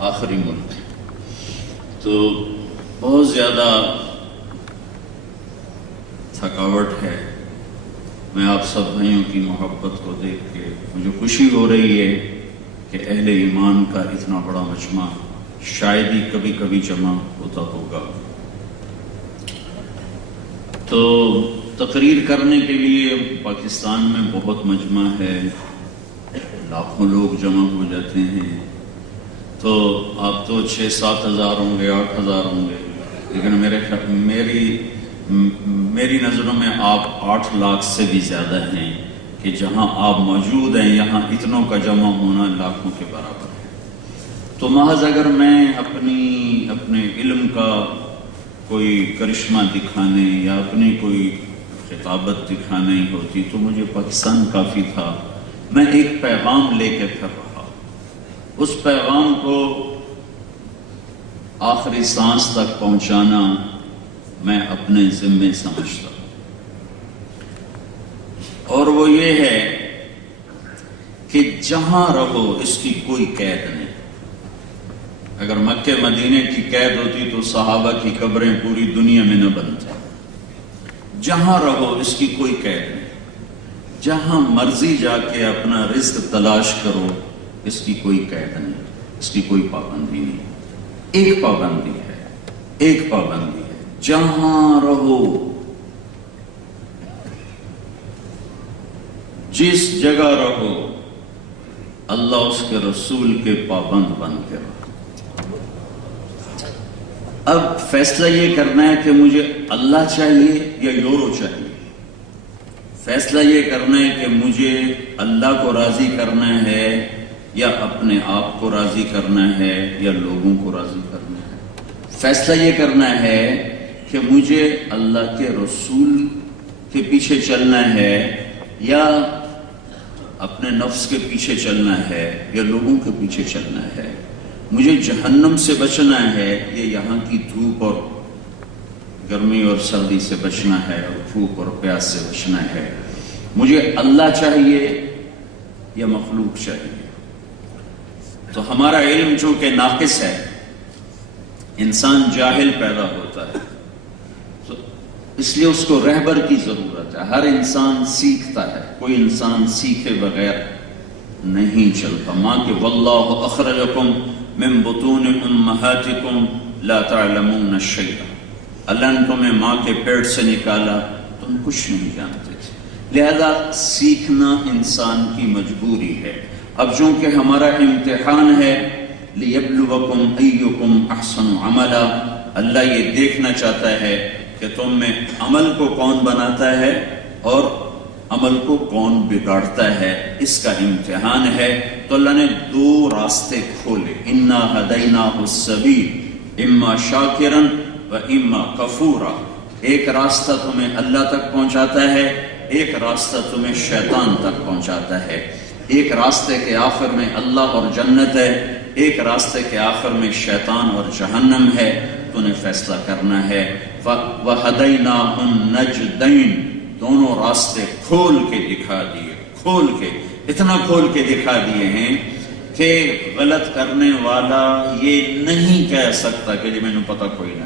آخری ملک تو بہت زیادہ تھکاوٹ ہے. میں آپ سب بھائیوں کی محبت کو دیکھ کے مجھے خوشی ہو رہی ہے کہ اہل ایمان کا اتنا بڑا مجمع شاید ہی کبھی کبھی جمع ہوتا ہوگا. تو تقریر کرنے کے لیے پاکستان میں بہت مجمع ہے، لاکھوں لوگ جمع ہو جاتے ہیں. تو آپ تو 6-7 ہزار ہوں گے، 8 ہزار ہوں گے، لیکن میری نظروں میں آپ 8 لاکھ سے بھی زیادہ ہیں کہ جہاں آپ موجود ہیں یہاں اتنوں کا جمع ہونا لاکھوں کے برابر ہے. تو محض اگر میں اپنے علم کا کوئی کرشمہ دکھانے یا اپنی کوئی خطابت دکھانے ہوتی تو مجھے پاکستان کافی تھا. میں ایک پیغام لے کے پھر رہا، اس پیغام کو آخری سانس تک پہنچانا میں اپنے ذمے سمجھتا ہوں. اور وہ یہ ہے کہ جہاں رہو اس کی کوئی قید نہیں. اگر مکہ مدینے کی قید ہوتی تو صحابہ کی قبریں پوری دنیا میں نہ بنتی. جہاں رہو اس کی کوئی قید نہیں. جہاں مرضی جا کے اپنا رزق تلاش کرو اس کی کوئی قید نہیں، اس کی کوئی پابندی نہیں. ایک پابندی ہے جہاں رہو، جس جگہ رہو اللہ اس کے رسول کے پابند بن کے رہو. اب فیصلہ یہ کرنا ہے کہ مجھے اللہ چاہیے یا یورو چاہیے. فیصلہ یہ کرنا ہے کہ مجھے اللہ کو راضی کرنا ہے یا اپنے آپ کو راضی کرنا ہے یا لوگوں کو راضی کرنا ہے. فیصلہ یہ کرنا ہے کہ مجھے اللہ کے رسول کے پیچھے چلنا ہے یا اپنے نفس کے پیچھے چلنا ہے یا لوگوں کے پیچھے چلنا ہے. مجھے جہنم سے بچنا ہے یا یہاں کی دھوپ اور گرمی اور سردی سے بچنا ہے اور بھوک اور پیاس سے بچنا ہے. مجھے اللہ چاہیے یا مخلوق چاہیے. تو ہمارا علم چونکہ ناقص ہے، انسان جاہل پیدا ہوتا ہے، تو اس لیے اس کو رہبر کی ضرورت ہے. ہر انسان سیکھتا ہے، کوئی انسان سیکھے بغیر نہیں چلتا. ماں کہ واللہ اخرجکم من بطون امہاتکم لا تعلمون شیئا. اللہ نے تمہیں ماں کے پیٹ سے نکالا، تم کچھ نہیں جانتے تھے. لہذا سیکھنا انسان کی مجبوری ہے. اب چونکہ ہمارا امتحان ہے لِيَبْلُوَكُمْ أَيُّكُمْ أَحْسَنُ عَمَلًا، اللہ یہ دیکھنا چاہتا ہے کہ تم میں عمل کو کون بناتا ہے اور عمل کو کون بگاڑتا ہے. اس کا امتحان ہے. تو اللہ نے 2 راستے کھولے. إِنَّا هَدَيْنَاهُ السَّبِيلَ إِمَّا شَاكِرًا وَإِمَّا كَفُورًا. ایک راستہ تمہیں اللہ تک پہنچاتا ہے، ایک راستہ تمہیں شیطان تک پہنچاتا ہے. ایک راستے کے آخر میں اللہ اور جنت ہے، ایک راستے کے آخر میں شیطان اور جہنم ہے. تو نے فیصلہ کرنا ہے. وَهَدَيْنَاهُ النَّجْدَيْنِ. دونوں راستے کھول کے دکھا دیے، اتنا کھول کے دکھا دیے ہیں کہ غلط کرنے والا یہ نہیں کہہ سکتا کہ جی میں نے پتہ کوئی نہ.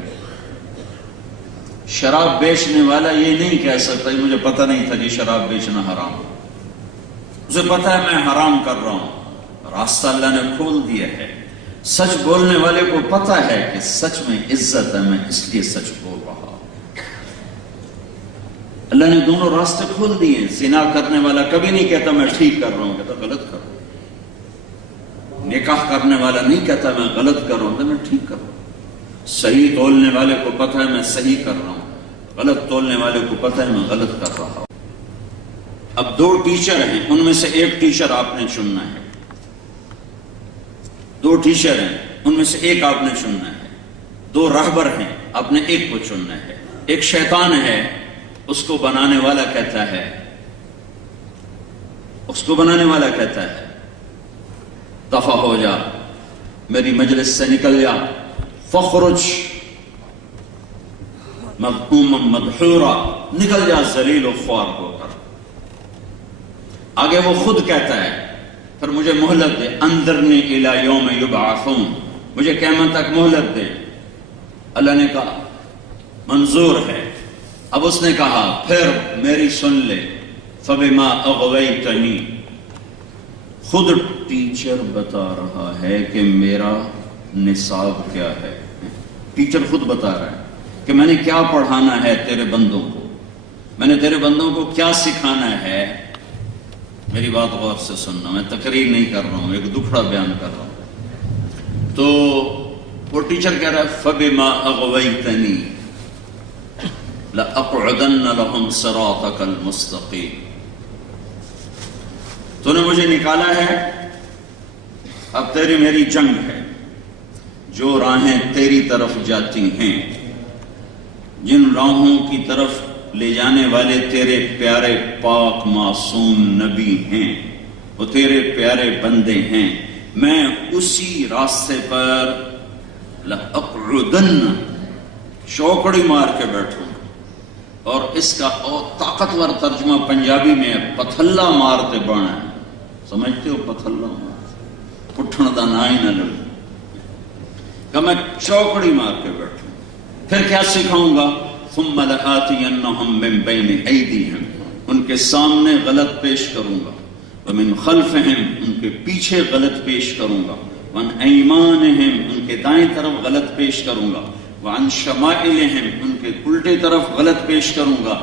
شراب بیچنے والا یہ نہیں کہہ سکتا کہ مجھے پتہ نہیں تھا جی شراب بیچنا حرام. اسے پتہ ہے میں حرام کر رہا ہوں، راستہ اللہ نے کھول دیا ہے. سچ بولنے والے کو پتہ ہے کہ سچ میں عزت ہے، میں اس لیے سچ بول رہا ہوں. اللہ نے دونوں راستے کھول دیے. زنا کرنے والا کبھی نہیں کہتا میں ٹھیک کر رہا ہوں، کہتا غلط کر رہا ہوں. نکاح کرنے والا نہیں کہتا میں غلط کر رہا ہوں، کہتا میں ٹھیک کر رہا ہوں. صحیح تولنے والے کو پتہ ہے میں صحیح کر رہا ہوں، غلط تولنے والے کو پتہ ہے میں غلط کر رہا ہوں. اب دو ٹیچر ہیں، ان میں سے ایک ٹیچر آپ نے چننا ہے. دو ٹیچر ہیں، ان میں سے ایک آپ نے چننا ہے. دو راہبر ہیں، آپ نے ایک کو چننا ہے. ایک شیطان ہے، اس کو بنانے والا کہتا ہے، اس کو بنانے والا کہتا ہے دفع ہو جا، میری مجلس سے نکل جا، فخرج مذموما مدحورا، نکل جا ذلیل و خوار ہو کر. آگے وہ خود کہتا ہے پھر مجھے مہلت دے، انظرنی الی یوم یبعثون، مجھے قیامت تک مہلت دے. اللہ نے کہا منظور ہے. اب اس نے کہا پھر میری سن لے، فبما اغویتنی. خود ٹیچر بتا رہا ہے کہ میرا نصاب کیا ہے. ٹیچر خود بتا رہا ہے کہ میں نے کیا پڑھانا ہے تیرے بندوں کو، میں نے تیرے بندوں کو کیا سکھانا ہے. میری بات غور سے سننا، میں تقریر نہیں کر رہا ہوں، ایک دکھڑا بیان کر رہا ہوں. تو وہ ٹیچر کہہ رہا ہے فبما اغویتنی لأقعدن لهم صراطك المستقیم. تو نے مجھے نکالا ہے، اب تیری میری جنگ ہے. جو راہیں تیری طرف جاتی ہیں، جن راہوں کی طرف لے جانے والے تیرے پیارے پاک معصوم نبی ہیں، وہ تیرے پیارے بندے ہیں، میں اسی راستے پر لأقعدن چوکڑی مار کے بیٹھوں. اور اس کا اور طاقتور ترجمہ پنجابی میں پتھلا مارتے بڑھنا ہے. سمجھتے ہو پتھلا مار پٹھن دا نا ہی نہ لڑ کہ میں چوکڑی مار کے بیٹھوں. پھر کیا سکھاؤں گا؟ ثم لآتینہم من بین ایدیہم، ان کے سامنے غلط پیش کروں گا، ومن خلفہم، ان کے پیچھے غلط پیش کروں گا، وعن ایمانہم، ان کے دائیں طرف غلط پیش کروں گا، وعن شمائلہم، ان کے الٹے طرف غلط پیش کروں گا،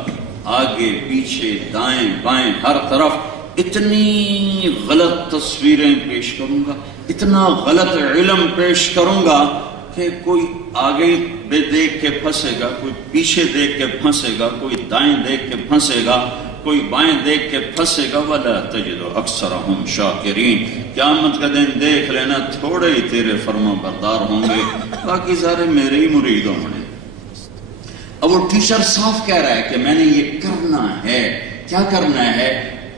آگے پیچھے دائیں بائیں ہر طرف اتنی غلط تصویریں پیش کروں گا، اتنا غلط علم پیش کروں گا کہ کوئی آگے بھی دیکھ کے پھنسے گا، کوئی پیچھے دیکھ کے پھنسے گا، کوئی دائیں دیکھ کے پھنسے گا، کوئی بائیں دیکھ کے پھنسے گا. وَلَا تَجِدُ أَكْثَرَهُمْ شَاكِرِينَ. قیامت کا دن دیکھ لینا تھوڑے ہی تیرے فرما بردار ہوں گے، باقی سارے میرے ہی مرید ہوں گے. اب وہ ٹیچر صاف کہہ رہا ہے کہ میں نے یہ کرنا ہے. کیا کرنا ہے؟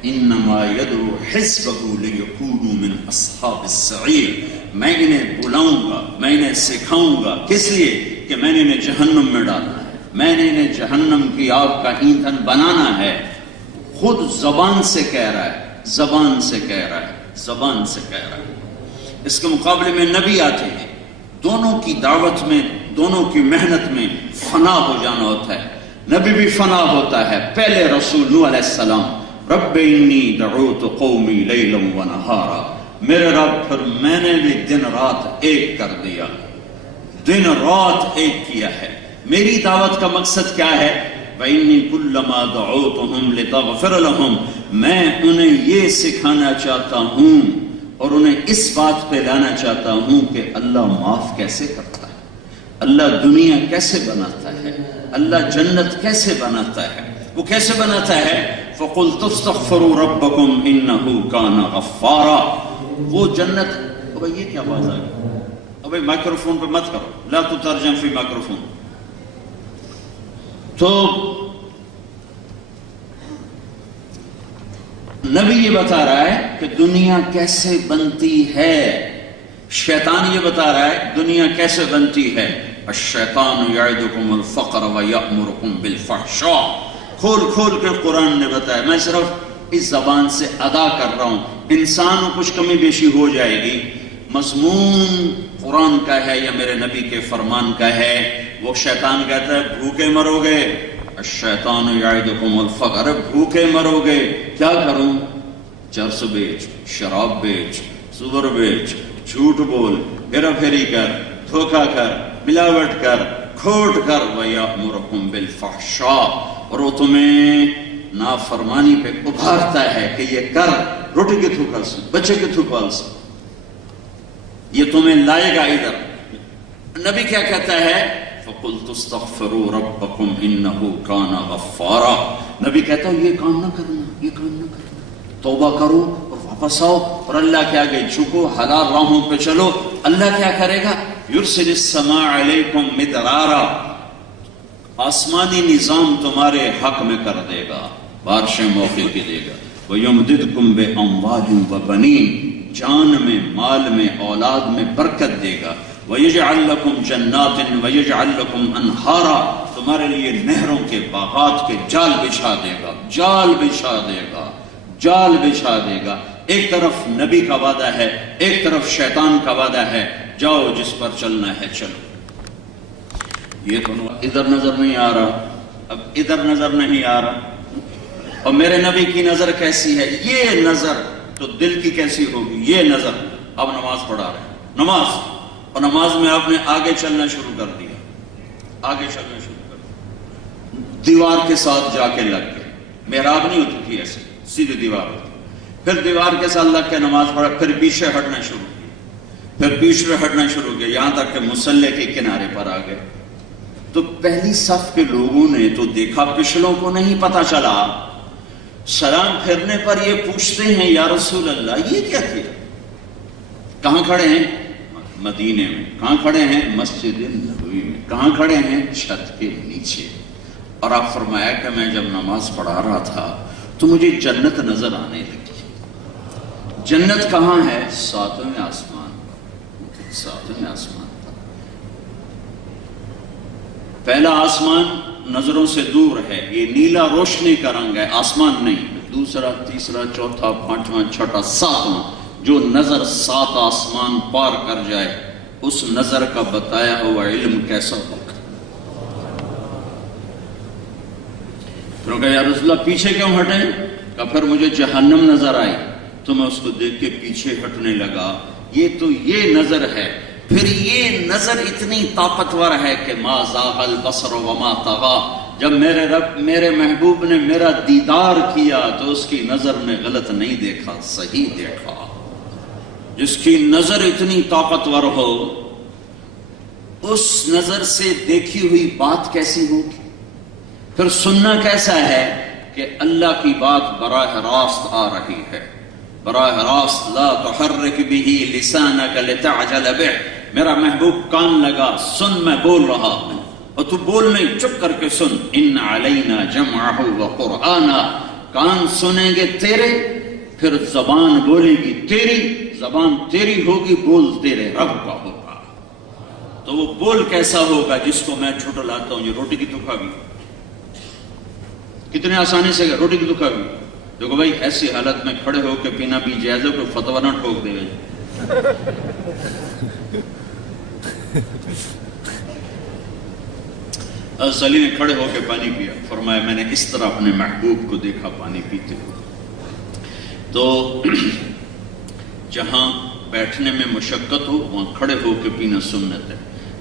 انما يدعو حزبه ليكونوا من اصحاب السعیر. میں انہیں بلاؤں گا، میں انہیں سکھاؤں گا. کس لیے؟ کہ میں نے انہیں جہنم میں ڈالنا ہے، میں نے انہیں جہنم کی آگ کا ایندھن بنانا ہے. خود زبان سے کہہ رہا ہے، زبان سے کہہ رہا ہے، زبان سے کہہ رہا ہے. اس کے مقابلے میں نبی آتے ہیں، دونوں کی دعوت میں، دونوں کی محنت میں فنا ہو جانا ہوتا ہے. نبی بھی فنا ہوتا ہے. پہلے رسول نوح علیہ السلام، رب انی دعوت قومی لیلا و نہارا، میرے رب پھر میں نے بھی دن رات ایک کر دیا، دن رات ایک کیا ہے. میری دعوت کا مقصد کیا ہے؟ وَإِنِّي كُلَّمَا دَعَوْتُهُمْ لِتَغْفِرَ لَهُمْ، میں انہیں یہ سکھانا چاہتا ہوں اور انہیں اس بات پہ لانا چاہتا ہوں کہ اللہ معاف کیسے کرتا ہے، اللہ دنیا کیسے بناتا ہے، اللہ جنت کیسے بناتا ہے. وہ کیسے بناتا ہے؟ فَقُلْتُ اسْتَغْفِرُوا رَبَّكُمْ إِنَّهُ كَانَ غَفَّارًا. وہ جنت، اب یہ کیا بات آئی؟ اب مائکروفون پہ مت کرو، لا تترجم فی مائکروفون. تو نبی یہ بتا رہا ہے کہ دنیا کیسے بنتی ہے، شیطان یہ بتا رہا ہے دنیا کیسے بنتی ہے. الشیطان یعدکم الفقر ویأمرکم بالفحشاء. کھول کھول کے قرآن نے بتایا. میں صرف اس زبان سے ادا کر رہا ہوں. انسان کو کچھ کمی بیشی ہو جائے گی، مضمون قرآن کا ہے یا میرے نبی کے فرمان کا ہے. وہ شیطان کہتا ہے بھوکے مرو گے، الشیطان یعدکم الفقر، بھوکے مرو گے. کیا کروں؟ چرس بیچ، شراب بیچ، سور بیچ، جھوٹ بول، ہیرا پھیری کر، دھوکہ کر، ملاوٹ کر، کھوٹ کر. وَيَأْمُرُكُمْ بِالْفَحْشَاءِ، اور وہ تمہیں نافرمانی پہ ابھارتا ہے کہ یہ کر. روٹی کے تھوکا سے، بچے کے تھوکال سے، یہ تمہیں لائے گا ادھر. نبی کیا کہتا ہے؟ فَقُلْتُ اسْتَغْفِرُوا رَبَّكُمْ إِنَّهُ كَانَ غَفَّارًا. نبی کہتا ہوں یہ کام نہ کرنا، یہ کام نہ کرنا، توبہ کرو اور واپس آؤ اور اللہ کے آگے جھکو، حلال راہوں پہ چلو. اللہ کیا کرے گا؟ یرسل السماء علیکم مدرارا، آسمانی نظام تمہارے حق میں کر دے گا، بارشیں موقع کی دے گا. وَيُمْدِدْكُمْ بِأَمْوَالٍ وَبَنِينَ، جان میں، مال میں، اولاد میں برکت دے گا. وَيَجْعَلْ لَكُمْ جَنَّاتٍ وَيَجْعَلْ لَكُمْ أَنْهَارًا، تمہارے لیے نہروں کے باغات کے جال بچھا دے گا، جال بچھا دے گا، جال بچھا دے گا. ایک طرف نبی کا وعدہ ہے، ایک طرف شیطان کا وعدہ ہے، جاؤ جس پر چلنا ہے چلو. یہ تو ادھر نظر نہیں آ رہا، اب ادھر نظر نہیں آ رہا. اور میرے نبی کی نظر کیسی ہے؟ یہ نظر تو دل کی کیسی ہوگی؟ یہ نظر. اب نماز پڑھا رہے ہیں، نماز، اور نماز میں آپ نے آگے چلنا شروع کر دیا، آگے چلنا شروع کر دیا، دیوار کے ساتھ جا کے لگ گئے. محراب نہیں ہوتی تھی ایسے، سیدھی دیوار ہوتی. پھر دیوار کے ساتھ لگ کے نماز پڑھا، پھر پیچھے ہٹنا شروع کیا، پھر پیچھے ہٹنا شروع کیا، یہاں تک کہ مصلی کے کنارے پر آ گئے. تو پہلی صف کے لوگوں نے تو دیکھا، پچھلوں کو نہیں پتا چلا. سلام پھرنے پر یہ پوچھتے ہیں یا رسول اللہ یہ کیا کیا؟ کہاں کھڑے ہیں؟ مدینے میں. کہاں کھڑے ہیں؟ مسجد نبوی میں. کہاں کھڑے ہیں؟ چھت کے نیچے. اور آپ فرمایا کہ میں جب نماز پڑھا رہا تھا تو مجھے جنت نظر آنے لگی. جنت کہاں ہے؟ ساتویں آسمان، ساتویں آسمان. پہلا آسمان نظروں سے دور ہے، یہ نیلا روشنی کا رنگ ہے، آسمان نہیں. دوسرا، تیسرا، چوتھا، پانچواں، چھٹا، ساتواں. جو نظر 7 آسمان پار کر جائے اس نظر کا بتایا ہوا علم کیسا ہوگا. پھر کہا یا رسول اللہ پیچھے کیوں ہٹے؟ کہ پھر مجھے جہنم نظر آئی تو میں اس کو دیکھ کے پیچھے ہٹنے لگا. یہ تو یہ نظر ہے. پھر یہ نظر اتنی طاقتور ہے کہ ما زاغ البصر وما طغى. جب میرے رب، میرے محبوب نے میرا دیدار کیا تو اس کی نظر میں غلط نہیں دیکھا، صحیح دیکھا. جس کی نظر اتنی طاقتور ہو اس نظر سے دیکھی ہوئی بات کیسی ہوگی؟ پھر سننا کیسا ہے کہ اللہ کی بات براہ راست آ رہی ہے، براہ راست. لا تحرک به لسانک لتعجل به. میرا محبوب کان لگا، سن میں بول رہا ہوں، اور تو بول نہیں، چپ کر کے سن. ان علینا جمعہ وقرآنا، کان سنیں گے تیرے، پھر زبان بولے گی تیری، زبان تیری ہوگی، بول تیرے رب کا ہوگا. تو وہ بول کیسا ہوگا؟ جس کو میں جھٹلاتا ہوں. یہ روٹی کی تو کھا گئی، کتنے آسانی سے روٹی کی تو کھا گئی. دیکھو بھائی ایسی حالت میں کھڑے ہو کے پینا بھی جائز ہے، کوئی فتویٰ نہ ٹھوک دے. حضرت علی نے کھڑے ہو کے پانی پیا، فرمایا میں نے اس طرح اپنے محبوب کو دیکھا پانی پیتے ہوئے. تو جہاں بیٹھنے میں مشقت ہو وہاں کھڑے ہو کے پینا سنت ہے.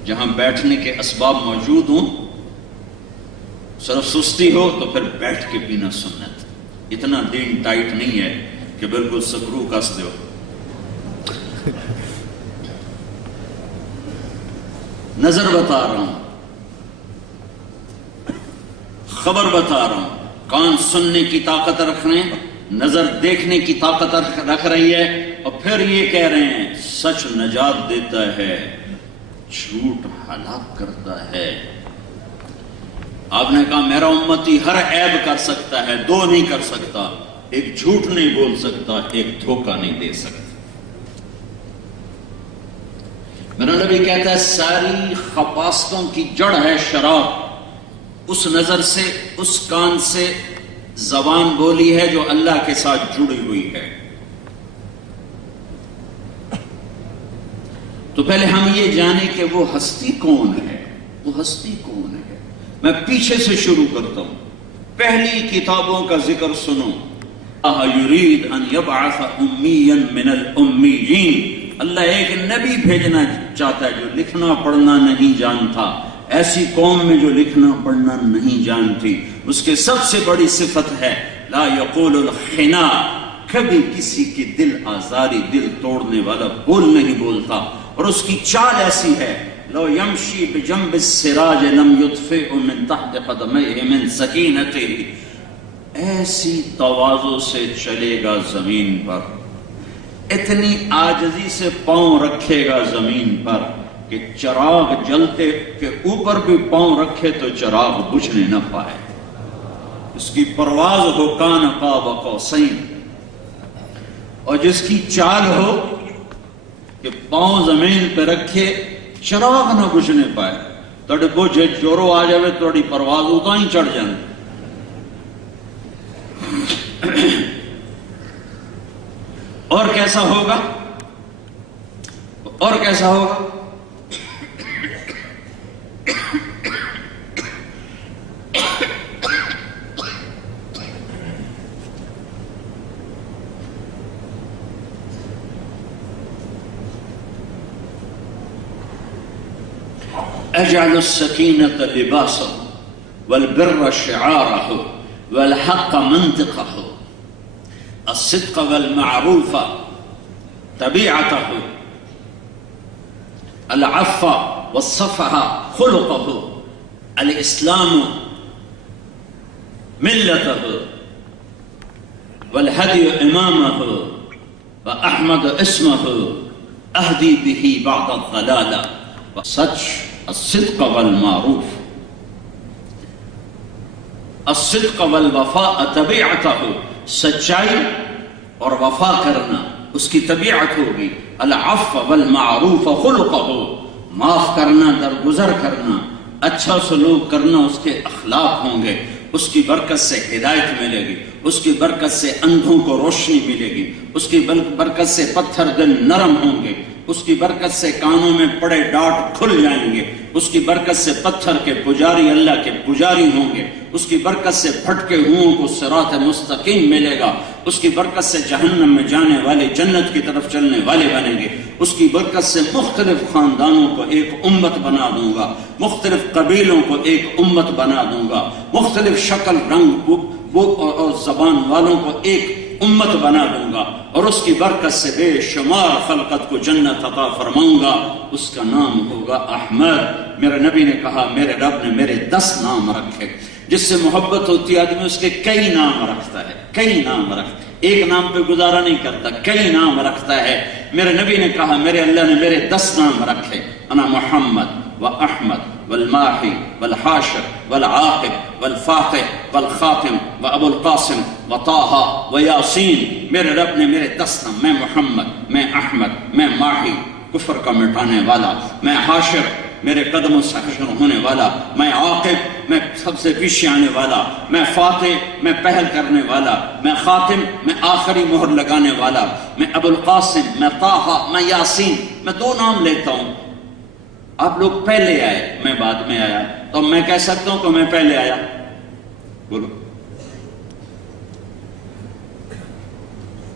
جہاں بیٹھنے کے اسباب موجود ہوں، صرف سستی ہو تو پھر بیٹھ کے پینا سنت. اتنا دین ٹائٹ نہیں ہے کہ بالکل سکرو کس دو. نظر بتا رہا ہوں، خبر بتا رہا ہوں. کان سننے کی طاقت رکھنے، نظر دیکھنے کی طاقت رکھ رہی ہے. اور پھر یہ کہہ رہے ہیں سچ نجات دیتا ہے، جھوٹ ہلاک کرتا ہے. آپ نے کہا میرا امتی ہر عیب کر سکتا ہے، 2 نہیں کر سکتا، ایک جھوٹ نہیں بول سکتا، ایک دھوکہ نہیں دے سکتا. میرا نبی کہتا ہے ساری خباثتوں کی جڑ ہے شراب. اس نظر سے، اس کان سے زبان بولی ہے جو اللہ کے ساتھ جڑی ہوئی ہے. تو پہلے ہم یہ جانیں کہ وہ ہستی کون ہے. وہ ہستی کون ہے؟ میں پیچھے سے شروع کرتا ہوں. پہلی کتابوں کا ذکر سنو. یرید ان یبعث امیا من الامیین. اللہ ایک نبی بھیجنا چاہتا ہے جو لکھنا پڑھنا نہیں جانتا، ایسی قوم میں جو لکھنا پڑھنا نہیں جانتی. اس کے سب سے بڑی صفت ہے لا یقول الخنا. کبھی کسی کی دل آزاری، دل توڑنے والا بول نہیں بولتا. اور اس کی چال ایسی ہے لو یمشی بجنب السراج لم یطفئ من تحت قدمیہ من سکینتہ. ایسی تواضع سے چلے گا زمین پر، اتنی عاجزی سے پاؤں رکھے گا زمین پر کہ چراغ جلتے کے اوپر بھی پاؤں رکھے تو چراغ بجھنے نہ پائے. اس کی پرواز ہو کان قاب قوسین. اور جس کی چال ہو کہ پاؤں زمین پہ رکھے چراغ نہ بجھنے پائے. تھوڑے بوجھ جورو آ جائے تھوڑی پرواز اتنا ہی چڑھ جائے. اور کیسا ہوگا؟ اور کیسا ہوگا؟ اجعل السکینۃ لباسہ والبر شعارہ والحق منطقہ الصدق والمعروف طبیعته العفو والصفح خلقه الاسلام ملته والهدي امامه واحمد اسمه اهدی به بعد الضلال. سچ الصدق والمعروف الصدق والوفاء طبیعته. سچائی اور وفا کرنا اس کی طبیعت ہوگی. العفو والمعروف خلقہ. معاف کرنا، درگزر کرنا، اچھا سلوک کرنا اس کے اخلاق ہوں گے. اس کی برکت سے ہدایت ملے گی. اس کی برکت سے اندھوں کو روشنی ملے گی. اس کی برکت سے پتھر دل نرم ہوں گے. اس کی برکت سے کانوں میں پڑے ڈاٹ کھل جائیں گے. اس کی برکت سے پتھر کے پجاری اللہ کے پجاری ہوں گے. اس کی برکت سے بھٹکے ہوں کو صراط مستقیم ملے گا. اس کی برکت سے جہنم میں جانے والے جنت کی طرف چلنے والے بنیں گے. اس کی برکت سے مختلف خاندانوں کو ایک امت بنا دوں گا. مختلف قبیلوں کو ایک امت بنا دوں گا. مختلف شکل رنگ اور زبان والوں کو ایک امت بنا دوں گا. اور اس کی برکت سے بے شمار خلقت کو جنت عطا فرماؤں گا. اس کا نام ہوگا احمد. میرے نبی نے کہا میرے رب نے میرے 10 نام رکھے. جس سے محبت ہوتی ہے آدمی اس کے کئی نام رکھتا ہے. کئی نام رکھتا ہے، ایک نام پہ گزارا نہیں کرتا، کئی نام رکھتا ہے. میرے نبی نے کہا میرے اللہ نے میرے 10 نام رکھے. انا محمد و احمد والماحی والحاشر والعاقب والفاتح والخاتم و ابو القاسم و طٰہٰ و یاسین. میرے رب نے میرے 10 نام. میں محمد، میں احمد، میں ماحی کفر کا مٹانے والا، میں حاشر میرے قدموں سے حشر ہونے والا، میں عاقب میں سب سے پیچھے آنے والا، میں فاتح میں پہل کرنے والا، میں خاتم میں آخری مہر لگانے والا، میں ابو القاسم، میں طٰہٰ، میں یاسین. میں 2 نام لیتا ہوں. آپ لوگ پہلے آئے، میں بعد میں آیا، تو میں کہہ سکتا ہوں کہ میں پہلے آیا؟ بولو.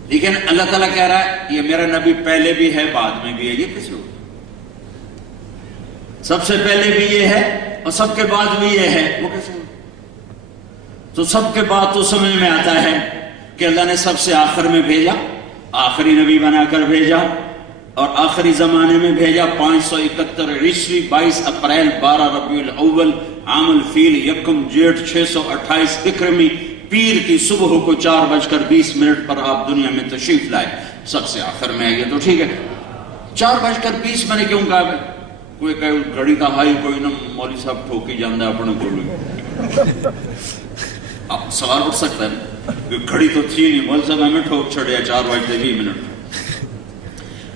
لیکن اللہ تعالیٰ کہہ رہا ہے یہ میرا نبی پہلے بھی ہے بعد میں بھی ہے. یہ کس ہو؟ سب سے پہلے بھی یہ ہے اور سب کے بعد بھی یہ ہے. وہ کیسے ہو؟ تو سب کے بعد تو سمجھ میں آتا ہے کہ اللہ نے سب سے آخر میں بھیجا، آخری نبی بنا کر بھیجا اور آخری زمانے میں بھیجا. 571 عیسوی 22 اپریل 12 ربیع الاول عام الفیل یکم جیٹھ 628 اکرمی پیر کی صبح کو 4:20 پر آپ دنیا میں تشریف لائے. سب سے آخر میں آئیے تو ٹھیک ہے. 4:20 میں نے کیوں کہا؟ کوئی کہ گھڑی کا ہائی کوئی نہ مولوی صاحب ٹھوکی جاندہ اپنے کو. آپ سوال اٹھ سکتا ہے گھڑی تو تھی نہیں، مولوی صاحب ہمیں ٹھوک چھڑیا 4:20.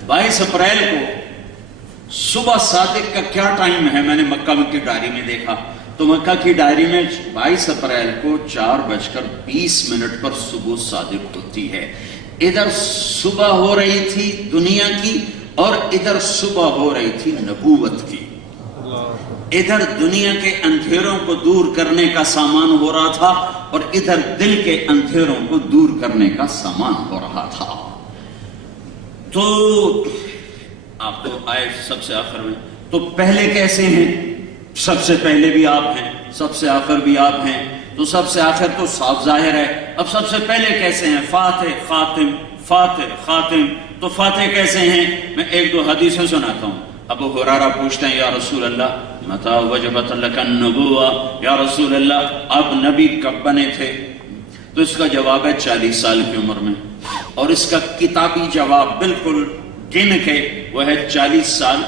22 اپریل کو صبح صادق کا کیا ٹائم ہے؟ میں نے مکہ کی ڈائری میں دیکھا تو مکہ کی ڈائری میں 22 اپریل کو 4:20 پر صبح صادق ہوتی ہے. ادھر صبح ہو رہی تھی دنیا کی اور ادھر صبح ہو رہی تھی نبوت کی. ادھر دنیا کے اندھیروں کو دور کرنے کا سامان ہو رہا تھا اور ادھر دل کے اندھیروں کو دور کرنے کا سامان ہو رہا تھا. تو آپ تو آئے سب سے آخر میں. تو پہلے کیسے ہیں؟ سب سے پہلے بھی آپ ہیں, سب سے آخر بھی آپ ہیں. تو سب سے آخر تو صاف ظاہر ہے. اب سب سے پہلے کیسے ہیں؟ فاتح خاتم, فاتح خاتم. تو فاتح کیسے ہیں؟ میں ایک دو حدیثیں سناتا ہوں. ابو ہریرہ پوچھتے ہیں یا رسول اللہ متی وجبت لک النبوہ, یا رسول اللہ آپ نبی کب بنے تھے؟ تو اس کا جواب ہے 40 سال کی عمر میں. اور اس کا کتابی جواب بالکل گن کے وہ ہے 40 سال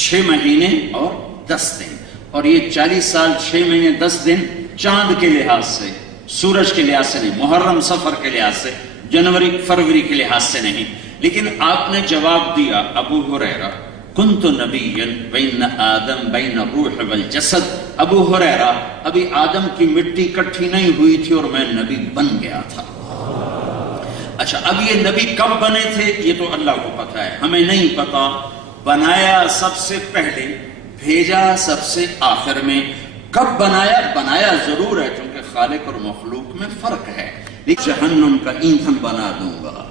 6 مہینے اور 10 دن. اور یہ 40 سال 6 مہینے 10 دن چاند کے لحاظ سے, سورج کے لحاظ سے نہیں, محرم سفر کے لحاظ سے, جنوری فروری کے لحاظ سے نہیں. لیکن آپ نے جواب دیا ابو ہریرہ کنت نبیا بین آدم بین الروح والجسد. ابو ہریرہ ابھی آدم کی مٹی اکٹھی نہیں ہوئی تھی اور میں نبی بن گیا تھا. اچھا اب یہ نبی کب بنے تھے یہ تو اللہ کو پتا ہے, ہمیں نہیں پتا. بنایا سب سے پہلے, بھیجا سب سے آخر میں. کب بنایا؟ بنایا ضرور ہے کیونکہ خالق اور مخلوق میں فرق ہے. جہنم کا ایندھن بنا دوں گا.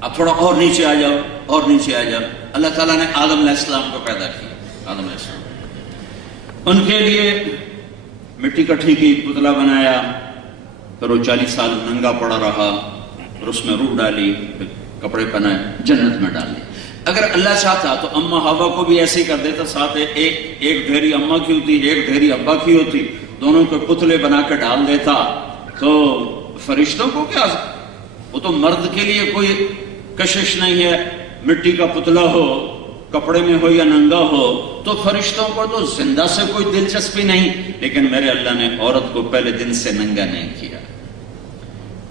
اب تھوڑا اور نیچے آ جاؤ, اور نیچے آ جاؤ. اللہ تعالیٰ نے آدم علیہ السلام کو پیدا کیا. آدم علیہ السلام ان کے لیے مٹی کٹھی کی پتلا بنایا, پھر وہ 40 سال ننگا پڑا رہا, اور اس میں روح ڈالی, پھر کپڑے پہنائے, جنت میں ڈال دی. اگر اللہ چاہتا تو اما ہوا کو بھی ایسے ہی کر دیتا. ساتھ ایک ڈھیری اما کی ہوتی, ایک ڈھیری ابا کی ہوتی, دونوں کو پتلے بنا کے ڈال دیتا. تو فرشتوں کو کیا, وہ تو مرد کے لیے کوئی کشش نہیں ہے, مٹی کا پتلا ہو, کپڑے میں ہو یا ننگا ہو. تو فرشتوں کو تو زندہ سے کوئی دلچسپی نہیں. لیکن میرے اللہ نے عورت کو پہلے دن سے ننگا نہیں کیا,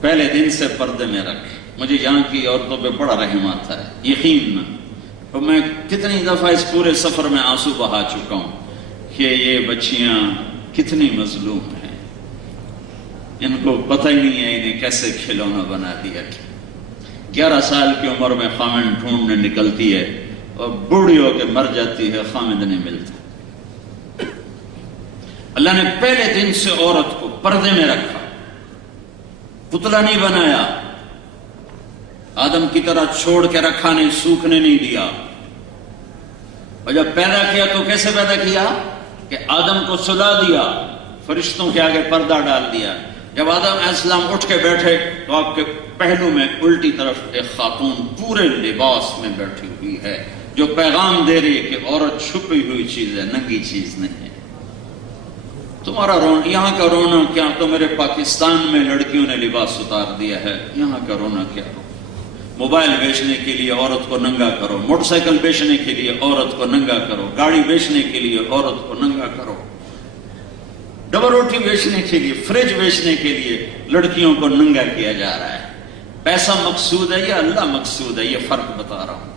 پہلے دن سے پردے میں رکھ. مجھے یہاں کی عورتوں پہ بڑا رحم آتا ہے, یقین میں. اور میں کتنی دفعہ اس پورے سفر میں آنسو بہا چکا ہوں کہ یہ بچیاں کتنی مظلوم ہیں. ان کو پتہ ہی نہیں ہے انہیں کیسے کھلونا بنا دیا. 11 سال کی عمر میں خامند ڈھونڈنے نکلتی ہے اور بوڑھی ہو کے مر جاتی ہے, خامند نہیں ملتا. اللہ نے پہلے دن سے عورت کو پردے میں رکھا, پتلا نہیں بنایا, آدم کی طرح چھوڑ کے رکھا نہیں, سوکھنے نہیں دیا. اور جب پیدا کیا تو کیسے پیدا کیا کہ آدم کو سلا دیا, فرشتوں کے آگے پردہ ڈال دیا. جب آدم علیہ السلام اٹھ کے بیٹھے تو آپ کے پہلو میں الٹی طرف ایک خاتون پورے لباس میں بیٹھی ہوئی ہے, جو پیغام دے رہی ہے کہ عورت چھپی ہوئی چیز ہے, ننگی چیز نہیں ہے. تمہارا رونا, یہاں کا رونا کیا, تو میرے پاکستان میں لڑکیوں نے لباس اتار دیا ہے, یہاں کا رونا کیا. موبائل بیچنے کے لیے عورت کو ننگا کرو, موٹر سائیکل بیچنے کے لیے عورت کو ننگا کرو, گاڑی بیچنے کے لیے عورت کو ننگا کرو, ڈبل روٹی بیچنے کے لیے, فریج بیچنے کے لیے لڑکیوں کو ننگا کیا جا رہا ہے. پیسہ مقصود ہے یا اللہ مقصود ہے, یہ فرق بتا رہا ہوں.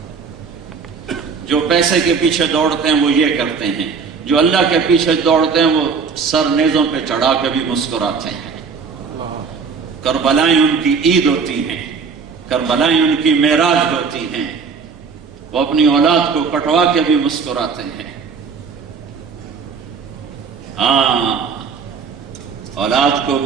جو پیسے کے پیچھے دوڑتے ہیں وہ یہ کرتے ہیں, جو اللہ کے پیچھے دوڑتے ہیں وہ سر نیزوں پہ چڑھا کے بھی مسکراتے ہیں. کربلائیں ان کی عید ہوتی ہیں, کربلائیں ان کی معراج ہوتی ہیں. وہ اپنی اولاد کو کٹوا کے بھی مسکراتے ہیں. اولاد کو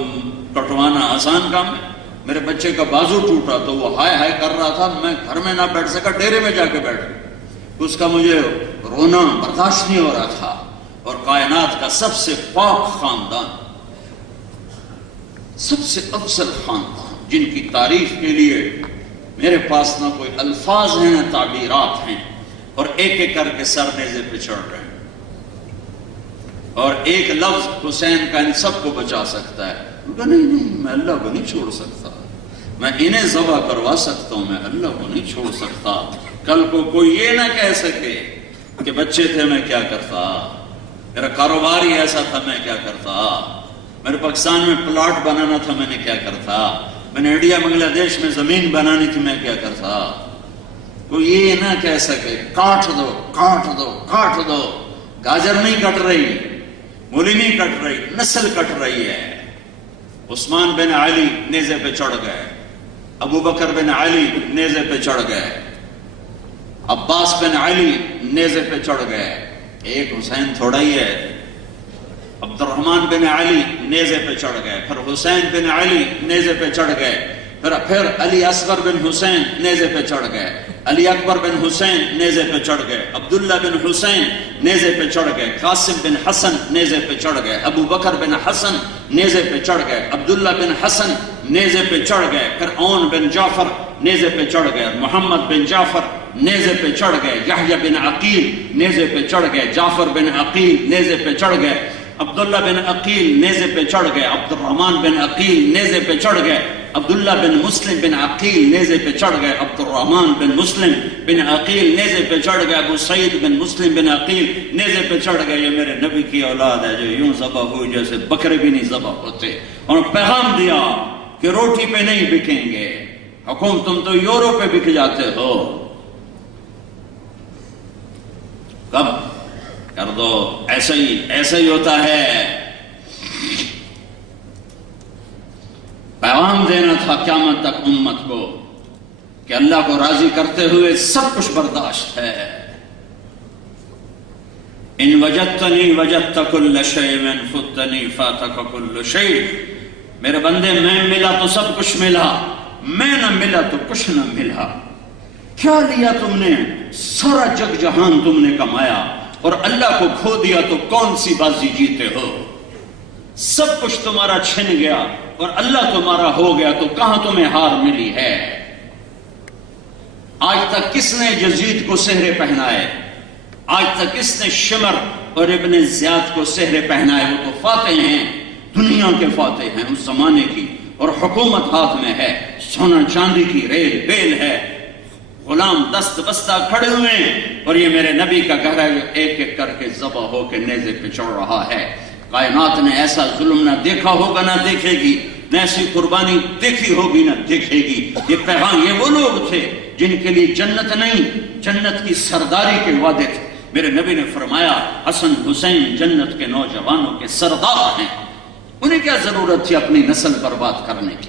کٹوانا آسان کام ہے. میرے بچے کا بازو ٹوٹا تو وہ ہائے ہائے کر رہا تھا, میں گھر میں نہ بیٹھ سکا, ڈیرے میں جا کے بیٹھ گیا. اس کا مجھے رونا برداشت نہیں ہو رہا تھا. اور کائنات کا سب سے پاک خاندان, سب سے افضل خاندان, جن کی تعریف کے لیے میرے پاس نہ کوئی الفاظ ہیں نہ تعبیرات ہیں, اور ایک ایک کر کے سر نیزے پہ چڑھ رہے ہیں. اور ایک لفظ حسین کا ان سب کو بچا سکتا ہے. نہیں, میں اللہ کو نہیں چھوڑ سکتا, میں انہیں ذبح کروا سکتا ہوں, میں اللہ کو نہیں چھوڑ سکتا. کل کو کوئی یہ نہ کہہ سکے کہ بچے تھے میں کیا کرتا, میرا کاروبار ہی ایسا تھا میں کیا کرتا, میرے پاکستان میں پلاٹ بنانا تھا میں نے کیا کرتا, میں نے انڈیا بنگلہ دیش میں زمین بنانی تھی میں کیا کرتا. کوئی یہ نہ کہہ سکے کاٹ دو کاٹ دو کاٹ دو. گاجر نہیں کٹ رہی، مولی نہیں کٹ رہی، نسل کٹ رہی ہے۔ عثمان بن علی نیزے پہ چڑھ گئے، ابو بکر بن علی نیزے پہ چڑھ گئے، عباس بن علی نیزے پہ چڑھ گئے۔ ایک حسین تھوڑا ہی ہے، عبد الرحمن بن علی نیزے پہ چڑھ گئے، پھر حسین بن علی نیزے پہ چڑھ گئے، پھر علی اصغر بن حسین نیزے پہ چڑھ گئے، علی اکبر بن حسین نیزے پہ چڑھ گئے، عبداللہ بن حسین نیزے پہ چڑھ گئے، قاسم بن حسن نیزے پہ چڑھ گئے، ابو بکر بن حسن نیزے پہ چڑھ گئے، عبداللہ بن حسن نیزے پہ چڑھ گئے، پھر اون بن جعفر نیزے پہ چڑھ گئے، محمد بن جعفر نیزے پہ چڑھ گئے، یحییٰ بن عقیل نیزے پہ چڑھ گئے، جعفر بن عقیل نیزے پہ چڑھ گئے، عبداللہ بن عقیل نیزے پہ چڑھ گئے، عبد الرحمن بن عقیل نیزے پہ چڑھ گئے، عبداللہ بن مسلم بن عقیل نیزے پہ چڑھ گئے، عبد الرحمن بن مسلم بن عقیل نیزے پہ چڑھ گئے، ابو سعید بن مسلم بن عقیل نیزے پہ چڑھ گئے۔ یہ میرے نبی کی اولاد ہے جو یوں ذبح ہوئی جیسے بکرے بھی نہیں ذبح ہوتے، اور پیغام دیا کہ روٹی پہ نہیں بکیں گے، حکم تم تو یورو پہ بک جاتے ہو، کب کر دو، ایسا ہی ہوتا ہے۔ پیغام دینا تھا قیامت تک امت کو کہ اللہ کو راضی کرتے ہوئے سب کچھ برداشت ہے۔ ان وجدتنی وجدت کل شیء من فتنی فاتک کل شیء، میرے بندے میں ملا تو سب کچھ ملا، میں نہ ملا تو کچھ نہ ملا۔ کیا لیا تم نے؟ سارا جگ جہان تم نے کمایا، اور اللہ کو کھو دیا تو کون سی بازی جیتے ہو؟ سب کچھ تمہارا چھن گیا اور اللہ تمہارا ہو گیا تو کہاں تمہیں ہار ملی ہے؟ آج تک کس نے یزید کو سہرے پہنائے؟ آج تک کس نے شمر اور ابن زیاد کو سہرے پہنائے؟ وہ تو فاتح ہیں، دنیا کے فاتح ہیں اس زمانے کی، اور حکومت ہاتھ میں ہے، سونا چاندی کی ریل بیل ہے، غلام دست بستہ کھڑے ہوئے ہیں، اور یہ میرے نبی کا گھر ہے جو ایک ایک کر کے ذبح ہو کے نیزے پہ چڑھ رہا ہے۔ کائنات نے ایسا ظلم نہ دیکھا ہوگا نہ دیکھے گی، نہ ایسی قربانی دیکھی ہوگی نہ دیکھے گی۔ یہ پیغام، یہ وہ لوگ تھے جن کے لیے جنت نہیں، جنت کی سرداری کے وعدے تھے۔ میرے نبی نے فرمایا حسن حسین جنت کے نوجوانوں کے سردار ہیں، انہیں کیا ضرورت تھی اپنی نسل برباد کرنے کی؟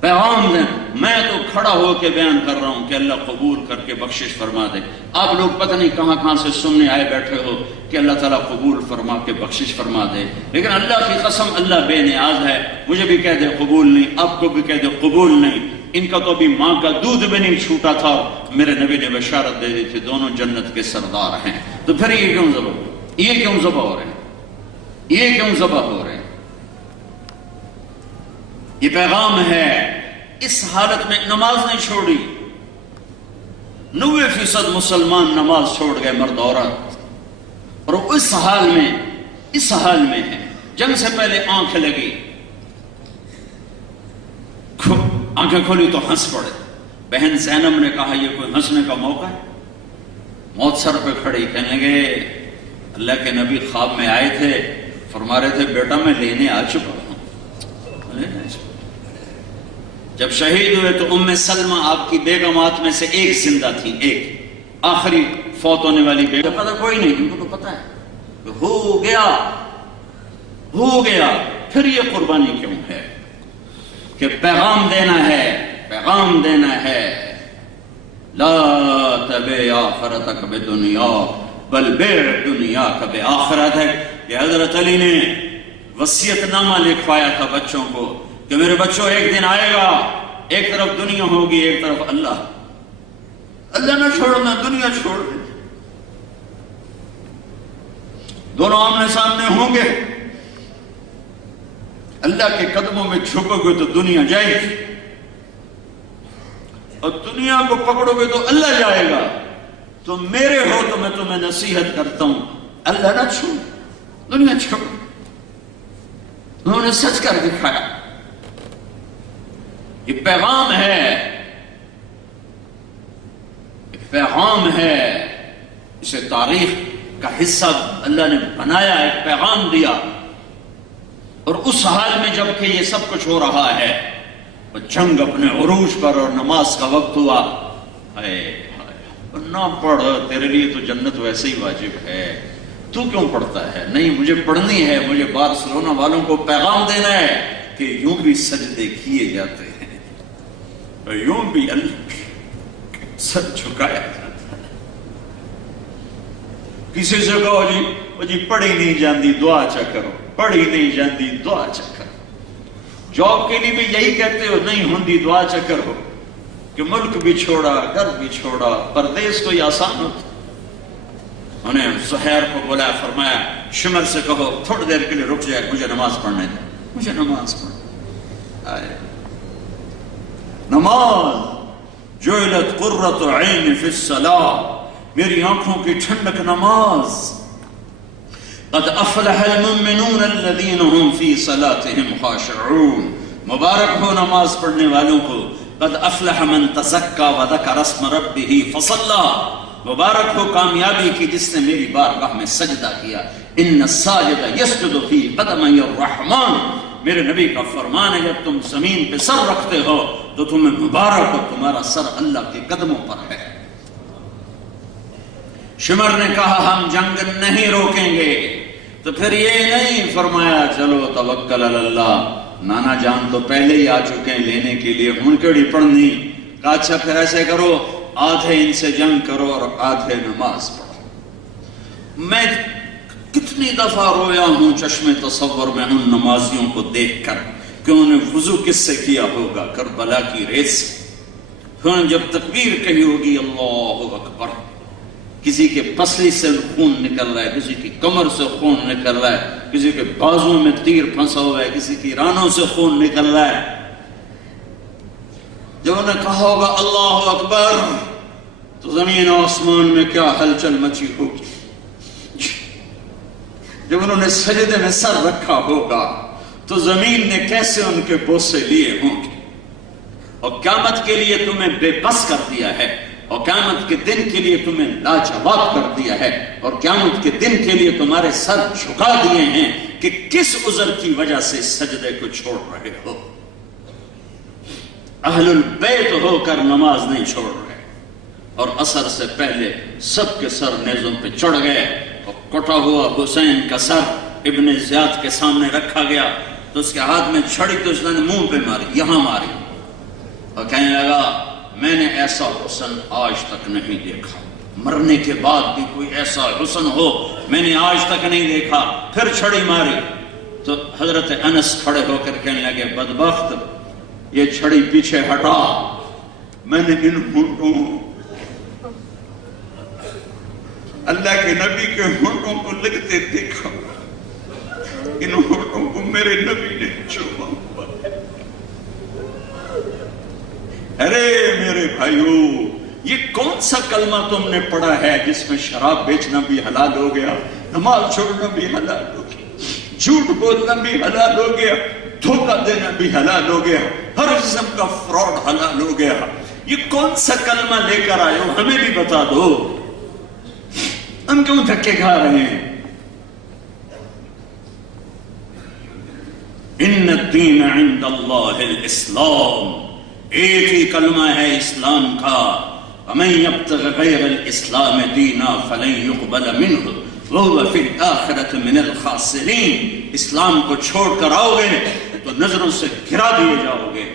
پیغام دیں، میں تو کھڑا ہو کے بیان کر رہا ہوں کہ اللہ قبول کر کے بخشش فرما دے۔ آپ لوگ پتہ نہیں کہاں سے سننے آئے بیٹھے ہو کہ اللہ تعالیٰ قبول فرما کے بخشش فرما دے، لیکن اللہ کی قسم اللہ بے نیاز ہے، مجھے بھی کہہ دے قبول نہیں، آپ کو بھی کہہ دے قبول نہیں۔ ان کا تو ابھی ماں کا دودھ بھی نہیں چھوٹا تھا، میرے نبی نے بشارت دے دی تھی دونوں جنت کے سردار ہیں۔ تو پھر یہ کیوں ذبح ہو رہے ہیں؟ یہ کیوں ذبح ہو رہے ہیں؟ یہ پیغام ہے۔ اس حالت میں نماز نہیں چھوڑی، 90% مسلمان نماز چھوڑ گئے، مرد عورت، اور اس حال میں ہے۔ جنگ سے پہلے آنکھ لگی، آنکھیں کھولی تو ہنس پڑے۔ بہن زینب نے کہا یہ کوئی ہنسنے کا موقع ہے؟ موت سر پہ کھڑی، کہنے لگے اللہ کے نبی خواب میں آئے تھے، فرما رہے تھے بیٹا میں لینے آ چکا ہوں۔ جب شہید ہوئے تو ام سلمہ آپ کی بیگمات میں سے ایک زندہ تھی، ایک آخری فوت ہونے والی بیگم، پتہ کوئی نہیں، ان کو تو پتہ ہے کہ ہو گیا۔ پھر یہ قربانی کیوں ہے؟ کہ پیغام دینا ہے لا تبع آخرتک بدنیا بل بع دنیاک بآخرتک۔ کہ حضرت علی نے وصیت نامہ لکھوایا تھا بچوں کو کہ میرے بچوں ایک دن آئے گا، ایک طرف دنیا ہوگی ایک طرف اللہ نہ چھوڑنا، دنیا چھوڑ دے، دونوں آمنے سامنے ہوں گے، اللہ کے قدموں میں جھکو گے تو دنیا جائے گی، اور دنیا کو پکڑو گے تو اللہ جائے گا۔ تو میرے ہو تو میں تمہیں نصیحت کرتا ہوں اللہ نہ چھوڑ، دنیا چھوڑ۔ انہوں نے سچ کر دکھایا۔ یہ پیغام ہے، اسے تاریخ کا حصہ اللہ نے بنایا، ایک پیغام دیا۔ اور اس حال میں جب کہ یہ سب کچھ ہو رہا ہے، جنگ اپنے عروج پر اور نماز کا وقت ہوا، نہ پڑھ، تیرے لیے تو جنت ویسے ہی واجب ہے، تو کیوں پڑھتا ہے؟ نہیں مجھے پڑھنی ہے، مجھے بارسلونا والوں کو پیغام دینا ہے کہ یوں بھی سجدے کیے جاتے ہیں، یوں بھی اللہ سر جھکایا جاتا ہے۔ کسی سے کہو جی پڑھی نہیں جاندی دعا چا کرو، پڑھی نہیں جاندی دعا چا کرو۔ جاب کے لیے بھی یہی کہتے ہو، نہیں ہوندی دعا چا کرو، کہ ملک بھی چھوڑا، گھر بھی چھوڑا، پردیس کوئی آسان ہوتا؟ انہیں زہیر کو بلایا، فرمایا شمر سے کہو تھوڑی دیر کے لیے رک جائے، مجھے نماز پڑھنے دے، مجھے نماز پڑھنے آئے۔ نماز جعلت قرۃ عین فی الصلاۃ، میری آنکھوں کی ٹھنڈک نماز۔ قد افلح المؤمنون الذین هم فی صلاتهم خاشعون، مبارک ہو نماز پڑھنے والوں کو۔ قد افلح من تزکا وذکر اسم ربہ فصلی، مبارک ہو کامیابی کی جس نے میری بارگاہ میں سجدہ کیا۔ ان الساجد یسجد فی قدمی الرحمن، میرے نبی کا فرمان ہے جب تم زمین پہ سر رکھتے ہو تو تمہیں مبارک ہو، تمہارا سر اللہ کے قدموں پر ہے۔ شمر نے کہا ہم جنگ نہیں روکیں گے، تو پھر یہ نہیں فرمایا چلو توکل علی اللہ، نانا جان تو پہلے ہی آ چکے ہیں لینے کے لیے، ان کیڑی پڑھنی۔ کہا اچھا پھر ایسے کرو، آدھے ان سے جنگ کرو اور آدھے نماز پڑھو۔ میں کتنی دفعہ رویا ہوں چشم تصور میں ان نمازیوں کو دیکھ کر کہ انہوں نے وضو کس سے کیا ہوگا؟ کربلا کی ریت سے۔ پھر جب تکبیر کہی ہوگی اللہ اکبر، کسی کے پسلی سے خون نکل رہا ہے، کسی کی کمر سے خون نکل رہا ہے، کسی کے بازو میں تیر پھنسا ہوا ہے، کسی کی رانوں سے خون نکل رہا ہے۔ جب انہوں نے کہا ہوگا اللہ اکبر تو زمین و آسمان میں کیا ہلچل مچی ہوگی۔ جب انہوں نے سجدے میں سر رکھا ہوگا تو زمین نے کیسے ان کے بوسے لیے ہوں گے۔ اور قیامت کے لیے تمہیں بے بس کر دیا ہے، اور قیامت کے دن کے لیے تمہیں لاجواب کر دیا ہے، اور قیامت کے دن کے لیے تمہارے سر جھکا دیے ہیں کہ کس عذر کی وجہ سے سجدے کو چھوڑ رہے ہو۔ اہل البیت ہو کر نماز نہیں چھوڑ رہے، اور عصر سے پہلے سب کے سر نیزوں پہ چڑھ گئے، اور کٹا ہوا حسین کا سر ابن زیاد کے سامنے رکھا گیا تو اس کے ہاتھ میں چھڑی تو اس نے منہ پہ ماری، یہاں ماری، اور کہنے لگا میں نے ایسا حسن آج تک نہیں دیکھا، مرنے کے بعد بھی کوئی ایسا حسن ہو میں نے آج تک نہیں دیکھا۔ پھر چھڑی ماری تو حضرت انس کھڑے ہو کر کہنے لگے بدبخت یہ چھڑی پیچھے ہٹا، میں نے ان ہونٹوں اللہ کے نبی کے ہونٹوں کو لگتے دیکھا، ان ہونٹوں کو میرے نبی نے چوما ہوا۔ ارے میرے بھائیو، یہ کون سا کلمہ تم نے پڑھا ہے جس میں شراب بیچنا بھی حلال ہو گیا، نماز چھوڑنا بھی حلال ہو گیا، جھوٹ بولنا بھی حلال ہو گیا، دھوکہ دینا بھی حلال ہو گیا، ہر قسم کا فراڈ حلال ہو گیا؟ یہ کون سا کلمہ لے کر آئے ہو؟ ہمیں بھی بتا دو، ہم کیوں دھکے کھا رہے ہیں؟ ان الدین عند اللہ الاسلام، ایک ہی کلمہ ہے اسلام کا، ومن یبتغ غیر الاسلام دینا فلن یقبل منہ وہو فی الآخرۃ من الخاسرین۔ اسلام کو چھوڑ کر آؤ گے تو نظروں سے گرا دیے جاؤ گے،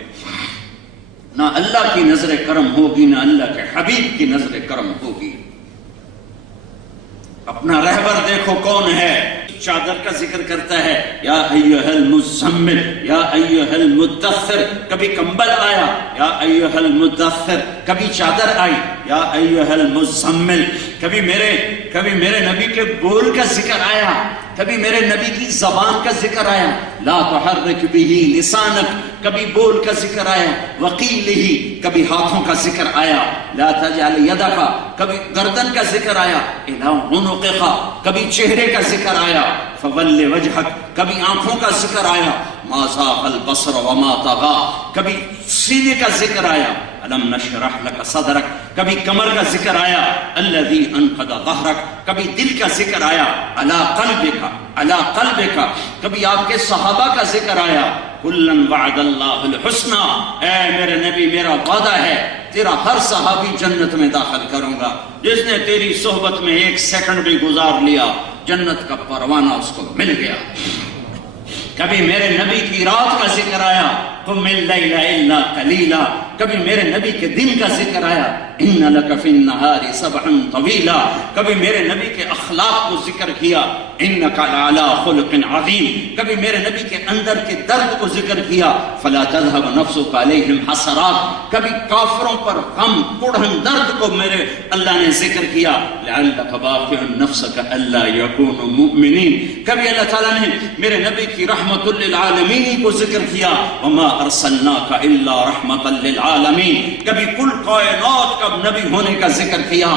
نہ اللہ کی نظر کرم ہوگی نہ اللہ کے حبیب کی نظر کرم ہوگی۔ اپنا رہبر دیکھو کون ہے، چادر کا ذکر کرتا ہے یا ایھا المزمل یا ایھا المدثر، کبھی کمبل آیا یا ایھا المدثر، کبھی چادر آئی یا ایھا المزمل، کبھی میرے نبی کے بول کا ذکر آیا، کبھی میرے نبی کی زبان کا ذکر آیا، لا تحرک بہ لسانک، کبھی بول کا ذکر آیا، وقیلہ، کبھی ہاتھوں کا ذکر آیا، لا تجعل یدک، کبھی گردن کا ذکر آیا، الی عنقک، کبھی چہرے کا ذکر آیا، فول وجہک، کبھی آنکھوں کا ذکر آیا، ما زاغ البصر وما طغى، کبھی سینے کا ذکر آیا، الم نشرح لک صدرک، کبھی کمر کا ذکر آیا، الذی انقض ظہرک، کبھی دل کا ذکر آیا، علی قلبک، علی قلبک، کبھی آپ کے صحابہ کا ذکر آیا، کلن وعد اللہ الحسنی، اے میرے نبی میرا وعدہ ہے تیرا ہر صحابی جنت میں داخل کروں گا، جس نے تیری صحبت میں ایک سیکنڈ بھی گزار لیا جنت کا پروانہ اس کو مل گیا۔ کبھی میرے نبی کی رات کا ذکر آیا قم اللیل الا قلیلا، کبھی میرے نبی کے دن کا ذکر آیا ان لک فی النہار سبحا طویلا، کبھی میرے نبی کے اخلاق کو ذکر کیا انک لعلی خلق عظیم، کبھی میرے نبی کے اندر کے درد کو ذکر کیا فلا تذهب نفسک علیہم حسرات، کبھی کافروں پر غم کڑھن درد کو میرے اللہ نے ذکر کیا لعلک باخع نفسک الا یکونوا مؤمنین، کبھی اللہ تعالیٰ نے میرے نبی کی رحمت للعالمین کو ذکر کیا وما ارسلناک الا رحمتا للعالمین، کبھی کل کائنات کا نبی ہونے کا ذکر کیا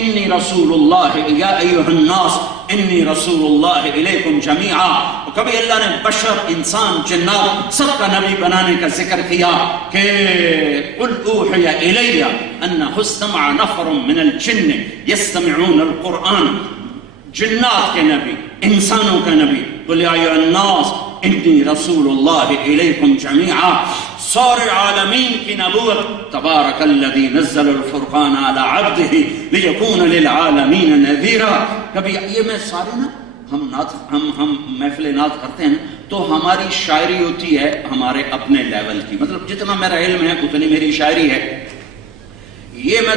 انی رسول اللہ یا ایھا الناس انی رسول اللہ الیکم جمیعا، کبھی اللہ نے بشر انسان جنات سب کا نبی بنانے کا ذکر کیا کہ قل اوحی الی انہ استمع نفر من الجن یستمعون القرآن، جنات کے نبی انسانوں کا نبی قل یا ایھا الناس انی رسول اللہ الیکم جمیعا، سارے عالمین کی نبوت تبارک الذی نزل الفرقان علی عبدہ لیکون للعالمین نذیرا۔ کبھی یہ میں سارے نا ہم محفل نعت کرتے ہیں تو ہماری شاعری ہوتی ہے ہمارے اپنے لیول کی، مطلب جتنا میرا علم ہے اتنی میری شاعری ہے، یہ میں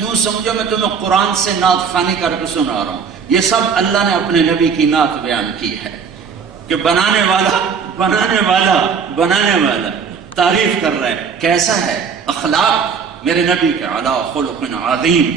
یوں سمجھو میں تمہیں قرآن سے نعت خوانی کر کے سنا رہا ہوں، یہ سب اللہ نے اپنے نبی کی نعت بیان کی ہے کہ بنانے والا تعریف کر رہا ہے کیسا ہے اخلاق میرے نبی کے علی خلق عظیم،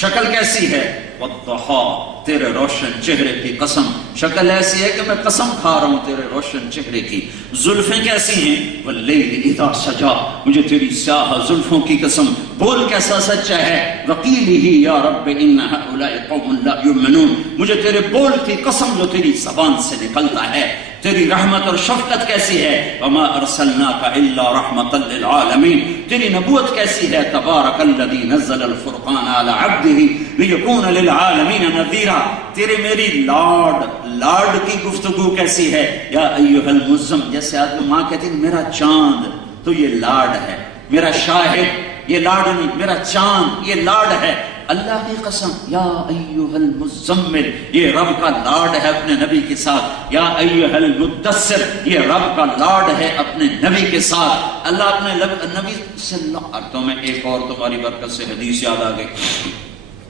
شکل کیسی ہے والضحیٰ تیرے روشن چہرے کی قسم، شکل ایسی ہے کہ میں قسم کھا رہا ہوں تیرے روشن چہرے کی، زلفیں کیسی ہیں واللیل اذا سجا، مجھے تیری سیاہ زلفوں کی قسم، بول کیسا سچا ہے وقیلہ یا رب ان ہؤلاء قوم لا یؤمنون، مجھے تیرے بول کی قسم جو تیری زبان سے نکلتا ہے، تیری رحمت اور شفقت کیسی ہے وما ارسلناک الا رحمتا للعالمین، تیری نبوت کیسی ہے تبارک الذی نزل الفرقان علی عبدہ لیکون للعالمین نذیرا، تیرے میری لاڈ کی گفتگو کیسی ہے یا ایھا المزم، جیسے آدمی ماں کہتی ہے میرا چاند، تو یہ لاڈ ہے، میرا شاہد یہ لاڈ نہیں، میرا چاند یہ لاڈ ہے، اللہ کی قسم یا ایھا المزمل یہ رب کا لاڈ ہے اپنے نبی کے ساتھ، یا ایھا المدثر یہ رب کا لاڈ ہے اپنے نبی کے ساتھ، اللہ اپنے نبی سے تو میں ایک اور تمہاری برکت سے حدیث یاد آ گئی،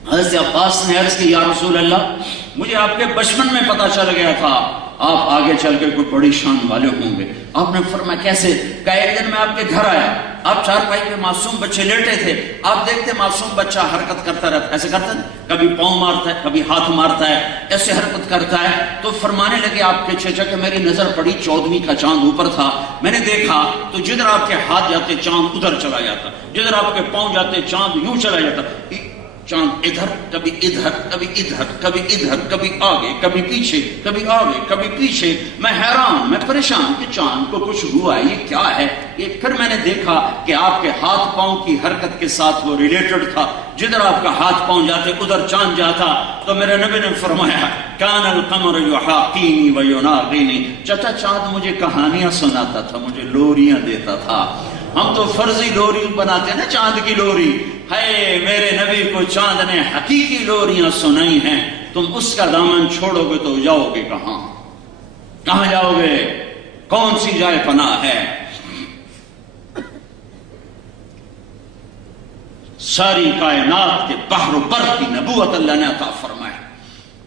حضرت عباس نے عرض کی یا رسول اللہ مجھے آپ کے بچپن میں پتا چل گیا تھا آپ آگے چل کے کوئی بڑی شان والے ہوں گے، آپ نے فرمایا کیسے؟ کہ ایک دن میں آپ کے گھر آیا، آپ چارپائی پہ معصوم بچے لیٹے تھے، آپ دیکھتے معصوم بچہ حرکت کرتا رہتا، ایسے کرتا ہے کبھی پاؤں مارتا ہے کبھی ہاتھ مارتا ہے، ایسے حرکت کرتا ہے، تو فرمانے لگے آپ کے چچا کہ میری نظر پڑی 14ویں کا چاند اوپر تھا، میں نے دیکھا تو جدھر آپ کے ہاتھ جاتے چاند ادھر چلا جاتا، جدھر آپ کے پاؤں جاتے چاند یوں چلا جاتا، چاند ادھر کبھی ادھر کبھی ادھر کبھی ادھر کبھی آگے کبھی پیچھے کبھی آگے کبھی پیچھے، میں حیران میں پریشان کہ چاند کو کچھ ہوا یہ کیا ہے، یہ پھر میں نے دیکھا کہ آپ کے ہاتھ پاؤں کی حرکت کے ساتھ وہ ریلیٹڈ تھا، جدھر آپ کا ہاتھ پاؤں جاتے ادھر چاند جاتا، تو میرے نبی نے فرمایا کان القمر یحاقینی ویناغینی، چچا چاند مجھے کہانیاں سناتا تھا، مجھے لوریاں دیتا تھا، ہم تو فرضی لوری بناتے ہیں نا چاند کی لوری، ہے میرے نبی کو چاند نے حقیقی لوریاں سنائی ہیں، تم اس کا دامن چھوڑو گے تو جاؤ گے کہاں جاؤ گے، کون سی جائے پناہ ہے؟ ساری کائنات کے بحر و بر کی نبوت اللہ نے عطا فرمائی،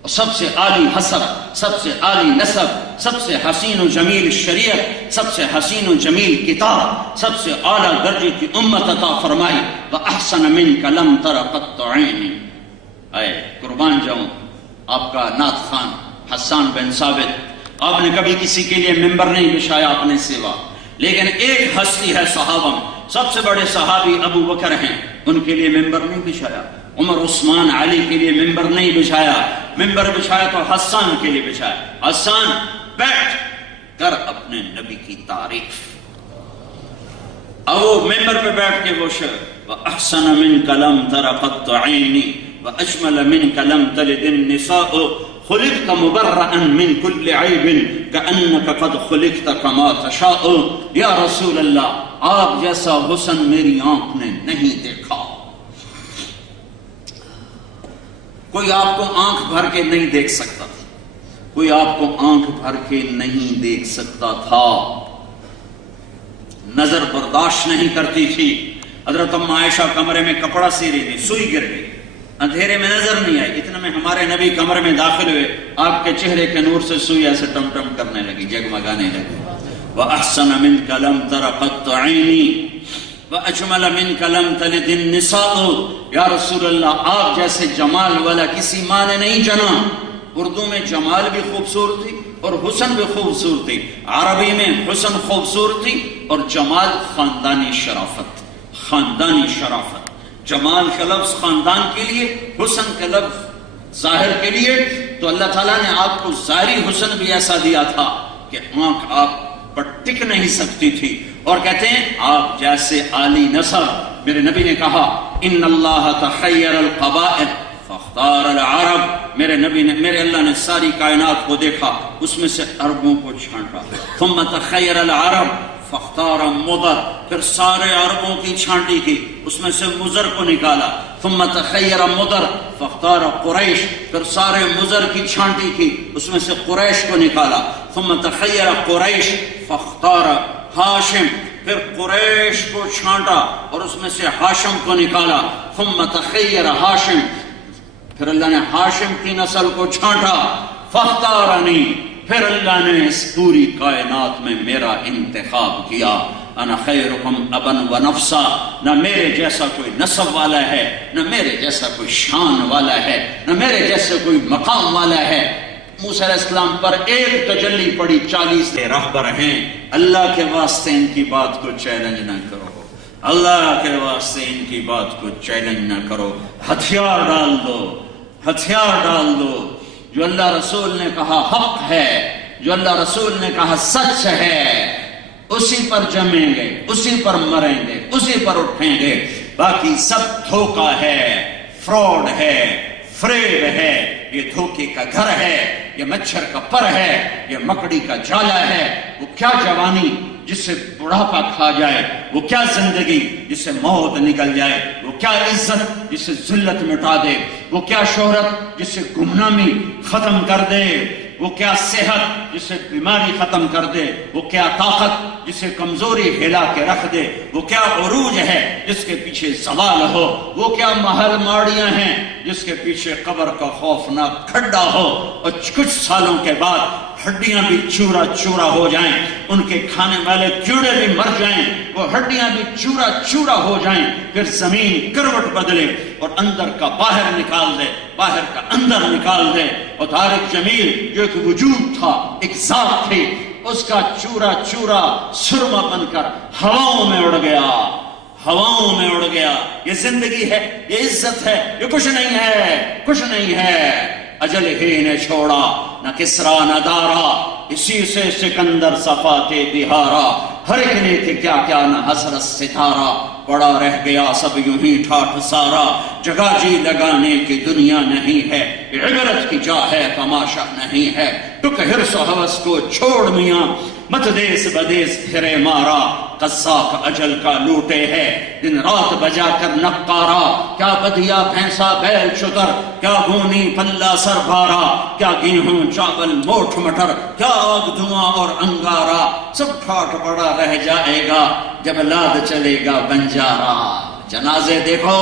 سب سے عالی حسب، سب سے عالی نسب، سب سے حسین و جمیل شریعت، سب سے حسین و جمیل کتاب، سب سے اعلیٰ درجے کی امت عطا فرمائی، وَأَحْسَنَ مِنْكَ لَمْ تَرَ قَطُّ عَيْنٍ، اے قربان جاؤں آپ کا نعت خوان حسان بن ثابت، آپ نے کبھی کسی کے لیے ممبر نہیں بچھایا اپنے سوا، لیکن ایک ہستی ہے صحابہ میں، سب سے بڑے صحابی ابو بکر ہیں، ان کے لیے ممبر نہیں بچھایا، عمر عثمان علی کے لیے ممبر نہیں بچھایا، ممبر بچھایا تو حسان کے لیے بچھایا، حسان بیٹھ کر اپنے نبی کی تعریف، اور وہ ممبر پہ بیٹھ کے وہ شعر وَأَحْسَنَ مِنْكَ لَمْ تَرَ قَطُّ عَيْنِي وَأَجْمَلَ مِنْكَ لَمْ تَلِدِ النِّسَاءُ خُلِقْتَ مُبَرَّأً مِنْ كُلِّ عَيْبٍ كَأَنَّكَ قَدْ خُلِقْتَ كَمَا تَشَاءُ، یا رسول اللہ آپ جیسا حسن میری آنکھ نے نہیں دیکھا، کوئی آپ کو آنکھ بھر کے نہیں دیکھ سکتا، کوئی آپ کو آنکھ بھر کے نہیں دیکھ سکتا تھا، نظر برداشت نہیں کرتی تھی۔ حضرت ام عائشہ کمرے میں کپڑا سی رہی تھی، سوئی گر گئی، اندھیرے میں نظر نہیں آئی، اتنے میں ہمارے نبی کمرے میں داخل ہوئے، آپ کے چہرے کے نور سے سوئی ایسے ٹم ٹم کرنے لگی، جگمگانے لگی۔ وَأَحْسَنَ مِنْكَ لَمْ تَرَ قَطُّ عَيْنِي وَأَجْمَلَ مِنْكَ لَمْ تَلِدِ النِّسَاءُ۔ یا رسول اللہ، آپ جیسے جمال والا کسی ماں نے نہیں جنا۔ اردو میں جمال بھی خوبصورتی اور حسن بھی خوبصورتی، عربی میں حسن خوبصورتی اور جمال خاندانی شرافت، خاندانی شرافت۔ جمال کا لفظ خاندان کے لیے، حسن کا لفظ ظاہر کے لیے۔ تو اللہ تعالیٰ نے آپ کو ظاہری حسن بھی ایسا دیا تھا کہ آنکھ آپ پر ٹک نہیں سکتی تھی، اور کہتے ہیں آپ جیسے عالی نسب۔ میرے نبی نے کہا ان اللہ تخیر القبائل فاختار العرب، میرے نبی نے، میرے اللہ نے ساری کائنات کو دیکھا، اس میں سے عربوں کو چھانٹا۔ ثم تخیر العرب فاختار مضر، پھر سارے عربوں کی چھانٹی کی، اس میں سے مضر کو نکالا۔ ثم تخیر مضر فاختار قریش، پھر سارے مضر کی چھانٹی کی، اس میں سے قریش کو نکالا۔ ثم تخیر قریش فاختار ہاشم، پھر قریش کو چھانٹا اور اس میں سے ہاشم کو نکالا۔ ثم تخیر ہاشم، پھر اللہ نے ہاشم کی نسل کو چھانٹا۔ فاختارنی، پھر اللہ نے اس پوری کائنات میں میرا انتخاب کیا۔ انا خیرکم ابا و نفسا، نہ میرے جیسا کوئی نسب والا ہے، نہ میرے جیسا کوئی شان والا ہے، نہ میرے جیسے کوئی مقام والا ہے۔ موسیٰ علیہ السلام پر ایک تجلی پڑی، 40 رہبر ہیں۔ اللہ کے واسطے ان کی بات کو چیلنج نہ کرو، اللہ کے واسطے ان کی بات کو چیلنج نہ کرو، ہتھیار ڈال دو، ہتھیار ڈال دو۔ جو اللہ رسول نے کہا حق ہے، جو اللہ رسول نے کہا سچ ہے، اسی پر جمیں گے، اسی پر مریں گے، اسی پر اٹھیں گے۔ باقی سب دھوکہ ہے، فراڈ ہے، فریب ہے، یہ دھوکے کا گھر ہے، یہ مچھر کا پر ہے، یہ مکڑی کا جالا ہے۔ وہ کیا جوانی جس سے بڑھاپا کھا جائے، وہ کیا زندگی جس سے موت نکل جائے، وہ کیا عزت جس سے ذلت مٹا دے، وہ کیا شہرت جس سے گمنامی ختم کر دے، وہ کیا صحت جس سے بیماری ختم کر دے، وہ کیا طاقت جس سے کمزوری ہلا کے رکھ دے، وہ کیا عروج ہے جس کے پیچھے زوال ہو، وہ کیا محل ماڑیاں ہیں جس کے پیچھے قبر کا خوفناک کھڈا ہو، اور کچھ سالوں کے بعد ہڈیاں بھی چورا چورا ہو جائیں، ان کے کھانے والے کیڑے بھی مر جائیں، وہ ہڈیاں بھی چورا چورا ہو جائیں، پھر زمین کروٹ بدلے اور اندر کا باہر نکال دے، باہر کا اندر نکال دے۔ اور طارق جمیل جو ایک وجود تھا، ایک ذات تھی، اس کا چورا چورا سرما بن کر ہواؤں میں اڑ گیا، ہواؤں میں اڑ گیا۔ یہ زندگی ہے، یہ عزت ہے، یہ کچھ نہیں ہے، کچھ نہیں ہے۔ اجل ہی نے چھوڑا نہ کسرا نہ دارا، اسی سے سکندر صفاتے بہارا۔ ہر ایک نے تھے کیا کیا نہ حسرت ستارہ، پڑا رہ گیا سب یوں ہی ٹھاٹھ سارا۔ جگہ جی لگانے کی دنیا نہیں ہے، عبرت کی جا ہے تماشا نہیں ہے۔ ٹک حرص و ہوس کو چھوڑ میاں، مت دیس بدیس پھرے مارا۔ قزاق اجل کا لوٹے ہے، دن رات بجا کر نقارا۔ کیا بدیا بھینسا بیل شتر، کیا گونی پلہ سر بھارا۔ کیا گیہوں چاول موٹھ مٹر، کیا آگ دھواں اور انگارا۔ سب ٹھاٹ پڑا رہ جائے گا جب لاد چلے گا بنجارا۔ جنازے دیکھو،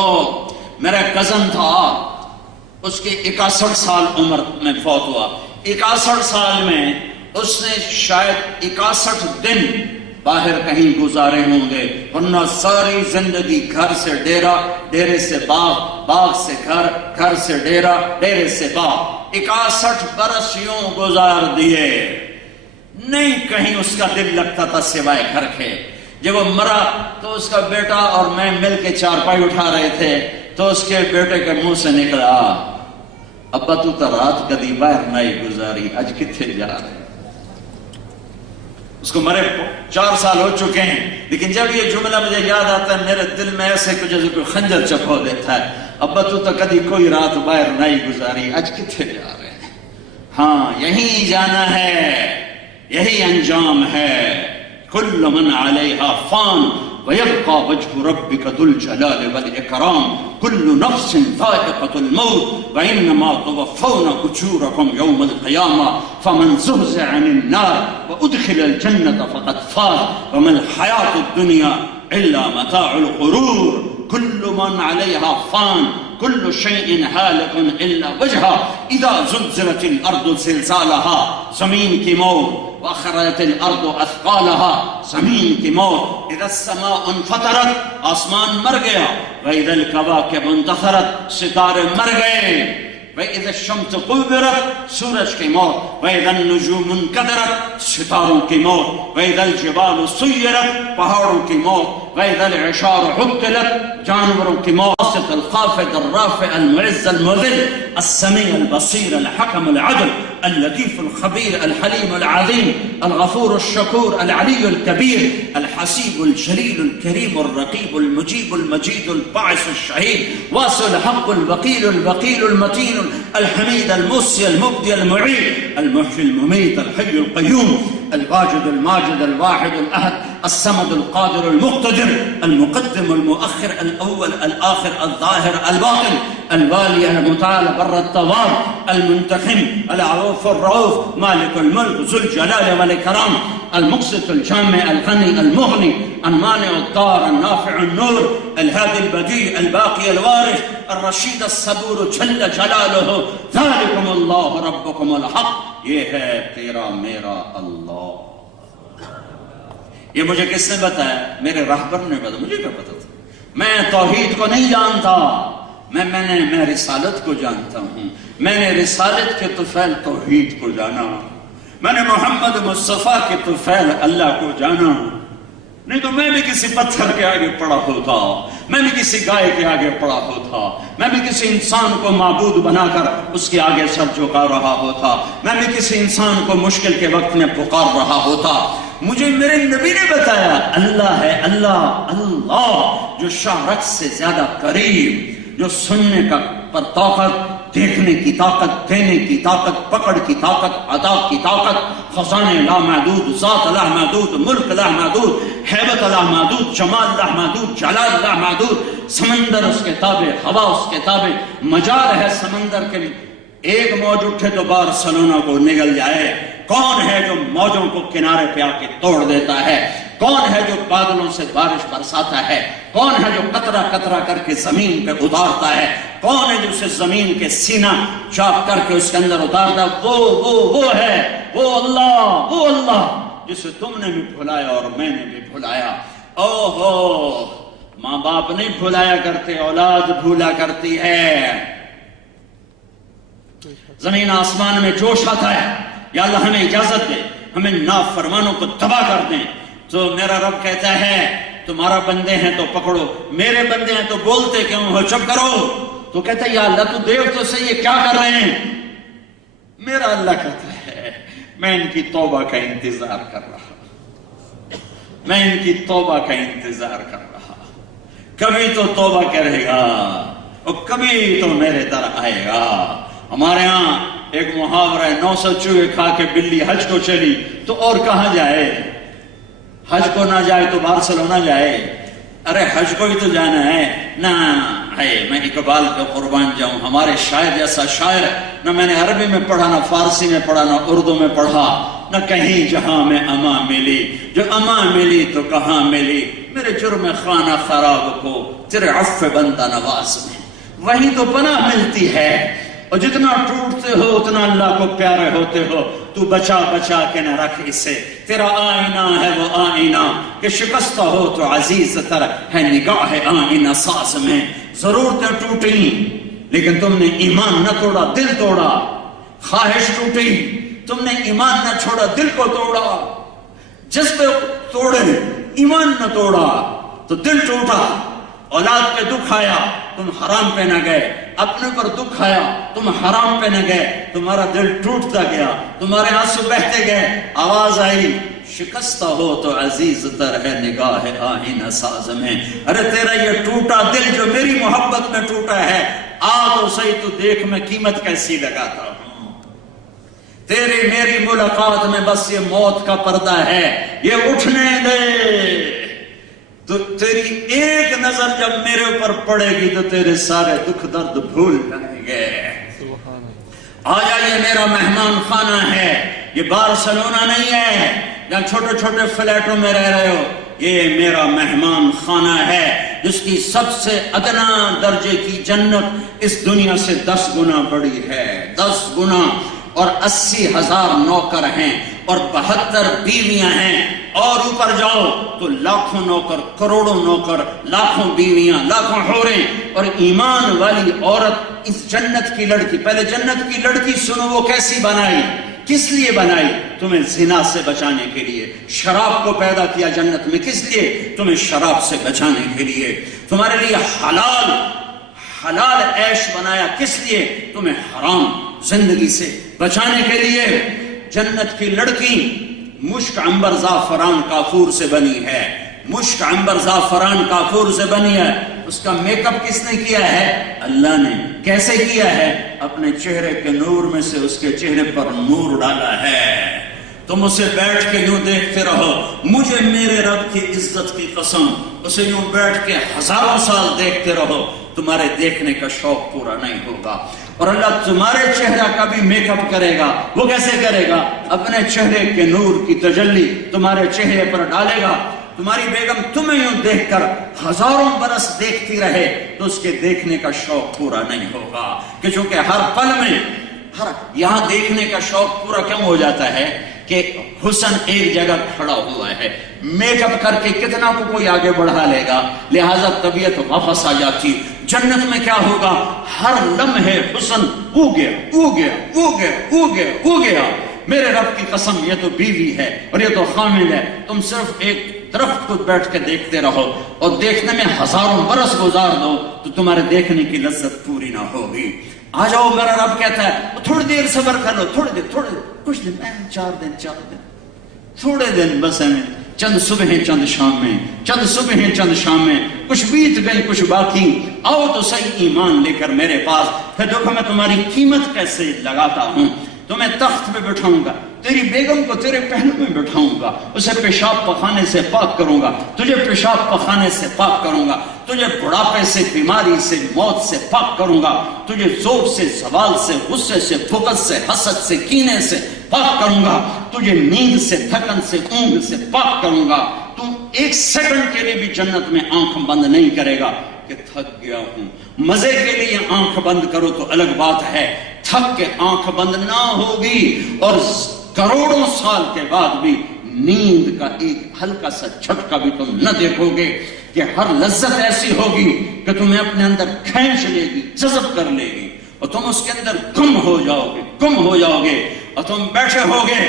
میرا کزن تھا، اس کے 61 سال عمر میں فوت ہوا۔ 61 سال میں اس نے شاید 61 دن باہر کہیں گزارے ہوں گے، ورنہ ساری زندگی گھر سے ڈیرا، ڈیرے سے باغ، باغ سے گھر، گھر سے ڈیرا، ڈیرے سے باغ۔ 61 برس یوں گزار دیے، نہیں کہیں اس کا دل لگتا تھا سوائے گھر کے۔ جب وہ مرا تو اس کا بیٹا اور میں مل کے چارپائی اٹھا رہے تھے، تو اس کے بیٹے کے منہ سے نکلا، ابا تو رات کدی باہر نہیں گزاری، اج کتنے جا رہے؟ اس کو مرے 4 سال ہو چکے ہیں، لیکن جب یہ جملہ مجھے یاد آتا ہے میرے دل میں ایسے کچھ جیسے کوئی خنجر چپو دیتا ہے۔ ابا تو کدی کوئی رات باہر نہیں گزاری، اج کتنے جا رہے ہیں؟ ہاں، یہی جانا ہے، یہی انجام ہے۔ کل من علیہا فان وَيَبْقَى وَجْهُ رَبِّكَ ذُو الْجَلَالِ وَالْإِكْرَامِ كُلُّ نَفْسٍ ذَائِقَةُ الْمَوْتِ وَإِنَّمَا تُوَفَّوْنَ أُجُورَكُمْ يَوْمَ الْقِيَامَةِ فَمَنْ زُحْزِحَ عَنِ النَّارِ وَأُدْخِلَ الْجَنَّةَ فَقَدْ فَازَ وَمَا الْحَيَاةُ الدُّنْيَا إِلَّا مَتَاعُ الْغُرُورِ كل من عليها فان كل شيء هالك إلا وجهه إذا زلزلت الأرض زلزالها زمین کی موت وأخرجت الأرض أثقالها زمین کی موت إذا السماء انفطرت آسمان مر گیا وإذا الكواكب انتثرت ستارے مر گئے وَإِذَا الشَّمْسُ كُوِّرَتْ سورج کی موت وَإِذَا النُّجُومُ انكَدَرَتْ ستاروں کی موت وَإِذَا الْجِبَالُ سُيِّرَتْ پہاڑوں کی موت وَإِذَا الْعِشَارُ عُطِّلَتْ جانوروں کی موت الخافض الرافع المعز المذل السميع البصير الحكم العدل اللطيف الخبير الحليم العظيم الغفور الشكور العلي الكبير الحسيب الجليل الكريم الرقيب المجيب المجيد الباعث الشهيد واسع الحق البقيل البقيل المتين الحميد المحصي المبدي المعيد المحيي المميت الحي القيوم الواجد الماجد الواحد الأحد الصمد القادر المقتدر المقدم المؤخر الأول الآخر الظاهر الباطن الوالي المتعال بر التواب المنتقم العروف الرؤوف مالك الملك ذو الجلال والإكرام المقسط الجامع الغني المغني المانع الضار النافع النور الهادي البديع الباقي الوارث الرشيد الصبور جل جلاله ذلكم الله ربكم الحق یہ ہے تیرا میرا اللہ. یہ مجھے کس نے بتایا؟ میرے راہبر نے بتایا. مجھے کیا پتا تھا؟ میں توحید کو نہیں جانتا. میں رسالت کو جانتا ہوں. میں نے رسالت کے طفیل توحید کو جانا. میں نے محمد مصطفیٰ کے طفیل اللہ کو جانا. نہیں تو میں بھی کسی پتھر کے آگے پڑا ہوتا, میں بھی کسی گائے کے آگے پڑا ہوتا, میں بھی کسی انسان کو معبود بنا کر اس کے آگے سر جھکا رہا ہوتا, میں بھی کسی انسان کو مشکل کے وقت میں پکار رہا ہوتا. مجھے میرے نبی نے بتایا اللہ ہے, اللہ اللہ جو شاہ رخ سے زیادہ قریب, جو سننے کا پر طاقت, دیکھنے کی طاقت, دینے کی طاقت, پکڑ کی طاقت, عطا کی طاقت, خزانے لامحدود, ذات لامحدود, ملک لامحدود, ہیبت لامحدود, جمال لامحدود, جلال لامحدود. سمندر اس کے تابع, ہوا اس کے تابع, مجال ہے سمندر کے. ایک موج اٹھے تو بارسلونا کو نگل جائے. کون ہے جو موجوں کو کنارے پہ آ کے توڑ دیتا ہے؟ کون ہے جو بادلوں سے بارش برساتا ہے؟ کون ہے جو قطرہ قطرہ کر کے زمین پہ اتارتا ہے؟ کون ہے جو اسے زمین کے سینہ چاک کر کے اس کے اندر اتارتا ہے؟ وہ ہے, وہ اللہ جسے تم نے بھی بھلایا اور میں نے بھی بھلایا. اوہو, ماں باپ نہیں بھلایا کرتے, اولاد بھولا کرتی ہے. زمین آسمان میں جوش آتا ہے, یا اللہ ہمیں اجازت دے, ہمیں نافرمانوں کو تباہ کر دیں. تو میرا رب کہتا ہے تمہارا بندے ہیں تو پکڑو, میرے بندے ہیں تو بولتے کیوں ہو, چپ کرو. تو کہتا ہے یا اللہ تو دیکھ تو صحیح یہ کیا کر رہے ہیں. میرا اللہ کہتا ہے میں ان کی توبہ کا انتظار کر رہا, میں ان کی توبہ کا انتظار کر رہا. کبھی تو توبہ کرے گا اور کبھی تو میرے در آئے گا. ہمارے ہاں ایک محاورہ ہے, 900 چوہے کھا کے بلی حج کو چلی تو اور کہاں جائے؟ حج کو نہ جائے تو بارسلونا جائے. ارے حج کو ہی تو جانا ہے نا. میں اقبال پہ قربان جاؤں, ہمارے شاعر جیسا شاعر نہ میں نے عربی میں پڑھا, نہ فارسی میں پڑھا, نہ اردو میں پڑھا, نہ کہیں جہاں میں اما ملی. جو اما ملی تو کہاں ملی, میرے جرم خانہ خراب کو تیرے عفو بندہ نواز میں. وہیں تو پناہ ملتی ہے, اور جتنا ٹوٹتے ہو اتنا اللہ کو پیارے ہوتے ہو. تو بچا بچا کے نہ رکھ اسے, تیرا آئینہ ہے وہ آئینہ کہ شکستہ ہو تو عزیز تر ہے نگاہ آئینہ ساز میں. ضرورتیں ٹوٹیں لیکن تم نے ایمان نہ توڑا, دل توڑا. خواہش ٹوٹی, تم نے ایمان نہ چھوڑا, دل کو توڑا. جذبے توڑے, ایمان نہ توڑا تو دل ٹوٹا. اولاد پہ دکھ آیا, تم حرام پہ نہ گئے. اپنے پر دکھ آیا, تم حرام پہ نہ گئے. تمہارا دل ٹوٹتا گیا, تمہارے آنسو بہتے گئے. آواز آئی شکستہ ہو تو عزیز تر ہے نگاہ آئینہ ساز میں. ارے تیرا یہ ٹوٹا دل جو میری محبت میں ٹوٹا ہے, آ تو صحیح تو دیکھ میں قیمت کیسی لگاتا ہوں. تیری میری ملاقات میں بس یہ موت کا پردہ ہے, یہ اٹھنے دے. تو تیری ایک نظر جب میرے اوپر پڑے گی تو تیرے سارے دکھ درد بھول جائیں گے. آ جائیے، میرا مہمان خانہ ہے. یہ بارسلونا نہیں ہے جہاں چھوٹے چھوٹے فلیٹوں میں رہ رہے ہو. یہ میرا مہمان خانہ ہے جس کی سب سے ادنا درجے کی جنت اس دنیا سے 10 گنا بڑی ہے. 10 گنا. اور 80,000 نوکر ہیں اور 72 بیویاں ہیں. اور اوپر جاؤ تو لاکھوں نوکر، کروڑوں نوکر، لاکھوں بیویاں، لاکھوں حوریں. اور ایمان والی عورت اس جنت کی لڑکی. پہلے جنت کی لڑکی سنو وہ کیسی بنائی، کس لیے بنائی؟ تمہیں زنا سے بچانے کے لیے. شراب کو پیدا کیا جنت میں کس لیے؟ تمہیں شراب سے بچانے کے لیے. تمہارے لیے حلال عیش بنایا کس لیے؟ تمہیں حرام زندگی سے بچانے کے لیے. جنت کی لڑکی مشک عنبر زعفران کافور سے بنی ہے. مشک عنبر زعفران کافور سے بنی ہے. اس کا میک اپ کس نے کیا ہے؟ اللہ نے. کیسے کیا ہے؟ اپنے چہرے کے نور میں سے اس کے چہرے پر نور ڈالا ہے. تم اسے بیٹھ کے یوں دیکھتے رہو. مجھے میرے رب کی عزت کی قسم اسے یوں بیٹھ کے ہزاروں سال دیکھتے رہو، تمہارے دیکھنے کا شوق پورا نہیں ہوگا. اور اللہ تمہارے چہرہ کا بھی میک اپ کرے گا. وہ کیسے کرے گا؟ اپنے چہرے کے نور کی تجلی تمہارے چہرے پر ڈالے گا. تمہاری بیگم تمہیں یوں دیکھ کر ہزاروں برس دیکھتی رہے تو اس کے دیکھنے کا شوق پورا نہیں ہوگا. کہ چونکہ ہر پل میں یہاں دیکھنے کا شوق پورا کیوں ہو جاتا ہے کہ حسن ایک جگہ کھڑا ہوا ہے. میک اپ کر کے کتنا کو کوئی آگے بڑھا لے گا، لہذا طبیعت واپس آ جاتی. جنت میں کیا ہوگا؟ ہر لمحے حسن اگ گیا اگ گیا اگ گیا اگ گیا اگ گیا. میرے رب کی قسم یہ تو بیوی ہے اور یہ تو خامد ہے. تم صرف ایک درخت کو بیٹھ کے دیکھتے رہو اور دیکھنے میں ہزاروں برس گزار دو تو تمہارے دیکھنے کی لذت پوری نہ ہوگی. آ جاؤ، میرا رب کہتا ہے تھوڑی دیر صبر کر لو، تھوڑی دیر کچھ دن، 4 دن تھوڑے دن بس ہیں. چند صبح چند شام میں، چند صبح چند شام میں، کچھ بیت گئی کچھ باقی. آؤ تو صحیح ایمان لے کر میرے پاس، پھر دیکھو میں تمہاری قیمت کیسے لگاتا ہوں. تمہیں تخت پہ بٹھاؤں گا، تیری بیگم کو تیرے پہلو میں بٹھاؤں گا، اسے پیشاب پخانے سے پاک کروں گا، تجھے پیشاب پخانے سے پاک کروں گا، تجھے بڑھاپے سے، بیماری سے، موت سے پاک کروں گا، تجھے ذوق سے، زوال سے، غصے سے، بغض سے، حسد سے، کینے سے پاک کروں گا، تجھے نیند سے، تھکن سے، اونگ سے پاک کروں گا. تم 1 سیکنڈ کے لیے بھی جنت میں آنکھ بند نہیں کرے گا کہ تھک گیا ہوں. مزے کے لیے آنکھ بند کرو تو الگ بات ہے، تھک کے آنکھ بند نہ ہوگی. اور کروڑوں سال کے بعد بھی نیند کا ایک ہلکا سا جھٹکا بھی تم نہ دیکھو گے. کہ ہر لذت ایسی ہوگی کہ تمہیں اپنے اندر کھینچ لے گی، جذب کر لے گی اور تم اس کے اندر گم ہو جاؤ گے. اور تم بیٹھے ہوگے،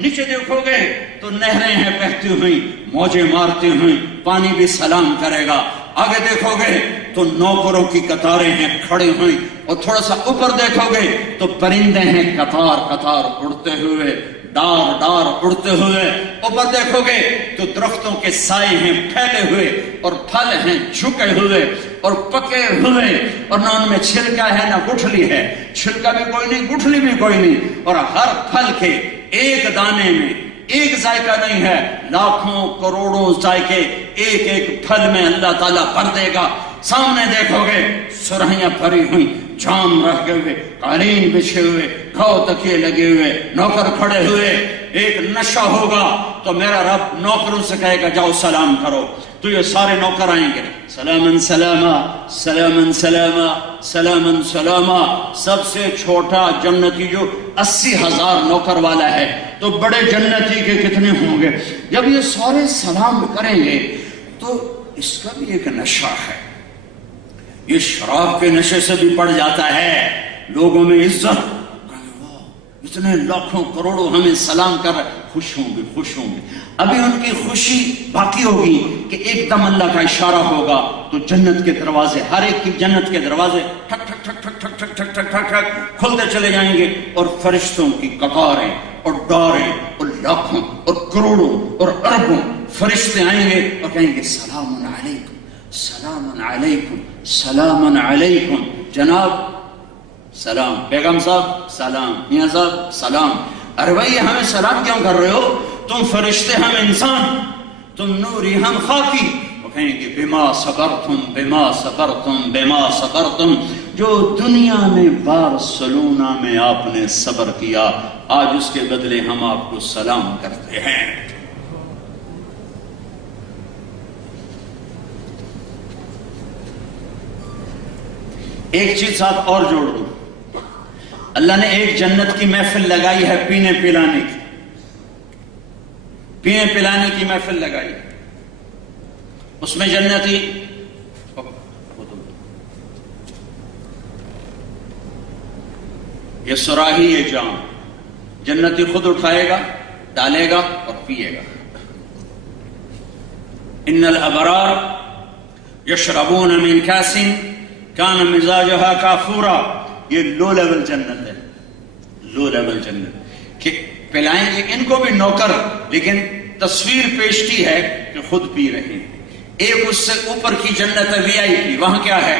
نیچے دیکھو گے تو نہریں ہیں بہتی ہوئی، موجیں مارتی ہوئی، پانی بھی سلام کرے گا. آگے دیکھو گے تو نوکروں کی قطاریں ہیں کھڑی ہوئی. اور تھوڑا سا اوپر دیکھو گے تو پرندے ہیں قطار قطار اڑتے ہوئے، ڈار اڑتے ہوئے. اوپر دیکھو گے تو درختوں کے سائے ہیں پھیلے ہوئے اور پھل ہیں جھکے ہوئے اور پکے ہوئے. اور نہ ان میں چھلکا ہے نہ گٹھلی ہے، چھلکا بھی کوئی نہیں، گٹھلی بھی کوئی نہیں. اور ہر پھل کے ایک دانے میں ایک ذائقہ نہیں ہے، لاکھوں کروڑوں ذائقے ایک پھل میں اللہ تعالیٰ بھر دے گا. سامنے دیکھو گے سرہیاں بھری ہوئی، جام رکھے ہوئے، قالین بچھے ہوئے، گھاؤ تکیے لگے ہوئے، نوکر کھڑے ہوئے. ایک نشہ ہوگا تو میرا رب نوکروں سے کہے گا جاؤ سلام کرو. تو یہ سارے نوکر آئیں گے، سلامن سلاما سلامن سلاما سلامن سلاما. سب سے چھوٹا جنتی جو 80,000 نوکر والا ہے تو بڑے جنتی کے کتنے ہوں گے؟ جب یہ سارے سلام کریں گے تو اس کا بھی ایک نشہ ہے. یہ شراب کے نشے سے بھی پڑ جاتا ہے. لوگوں میں عزت، اتنے لاکھوں کروڑوں ہمیں سلام کر رہے، خوش ہوں گے. ابھی ان کی خوشی باقی ہوگی کہ ایک دم اللہ کا اشارہ ہوگا تو جنت کے دروازے، ہر ایک کی جنت کے دروازے ٹھک ٹھک ٹھک ٹھک ٹھک ٹھک ٹھک ٹھک ٹھک کھلتے چلے جائیں گے. اور فرشتوں کی قطاریں اور ڈاریں اور لاکھوں اور کروڑوں اور اربوں فرشتے آئیں گے اور کہیں گے سلام علیکم سلام علیکم سلام علیکم. جناب سلام، بیگم صاحب سلام، میاں صاحب سلام. ارے بھائی ہمیں سلام کیوں کر رہے ہو؟ تم فرشتے ہم انسان، تم نوری ہم خاکی. وہ کہیں گے بما صبرتم بما صبرتم بما صبرتم، جو دنیا میں بارسلونا میں آپ نے صبر کیا، آج اس کے بدلے ہم آپ کو سلام کرتے ہیں۔ ایک چیز ساتھ اور جوڑ دوں، اللہ نے ایک جنت کی محفل لگائی ہے پینے پلانے کی، پینے پلانے کی محفل لگائی ہے، اس میں جنتی یہ سراہی یہ جام جنتی خود اٹھائے گا، ڈالے گا اور پیے گا۔ ان الابرار یشربون من کاس کان مزاجها کافورا، یہ لو لیول جنت ہے، لو لیول جنت کہ پلائیں گے ان کو بھی نوکر، لیکن تصویر پیش کی ہے کہ خود پی رہے ہیں۔ ایک اس سے اوپر کی جنت ہے وی آئی پی، وہاں کیا ہے؟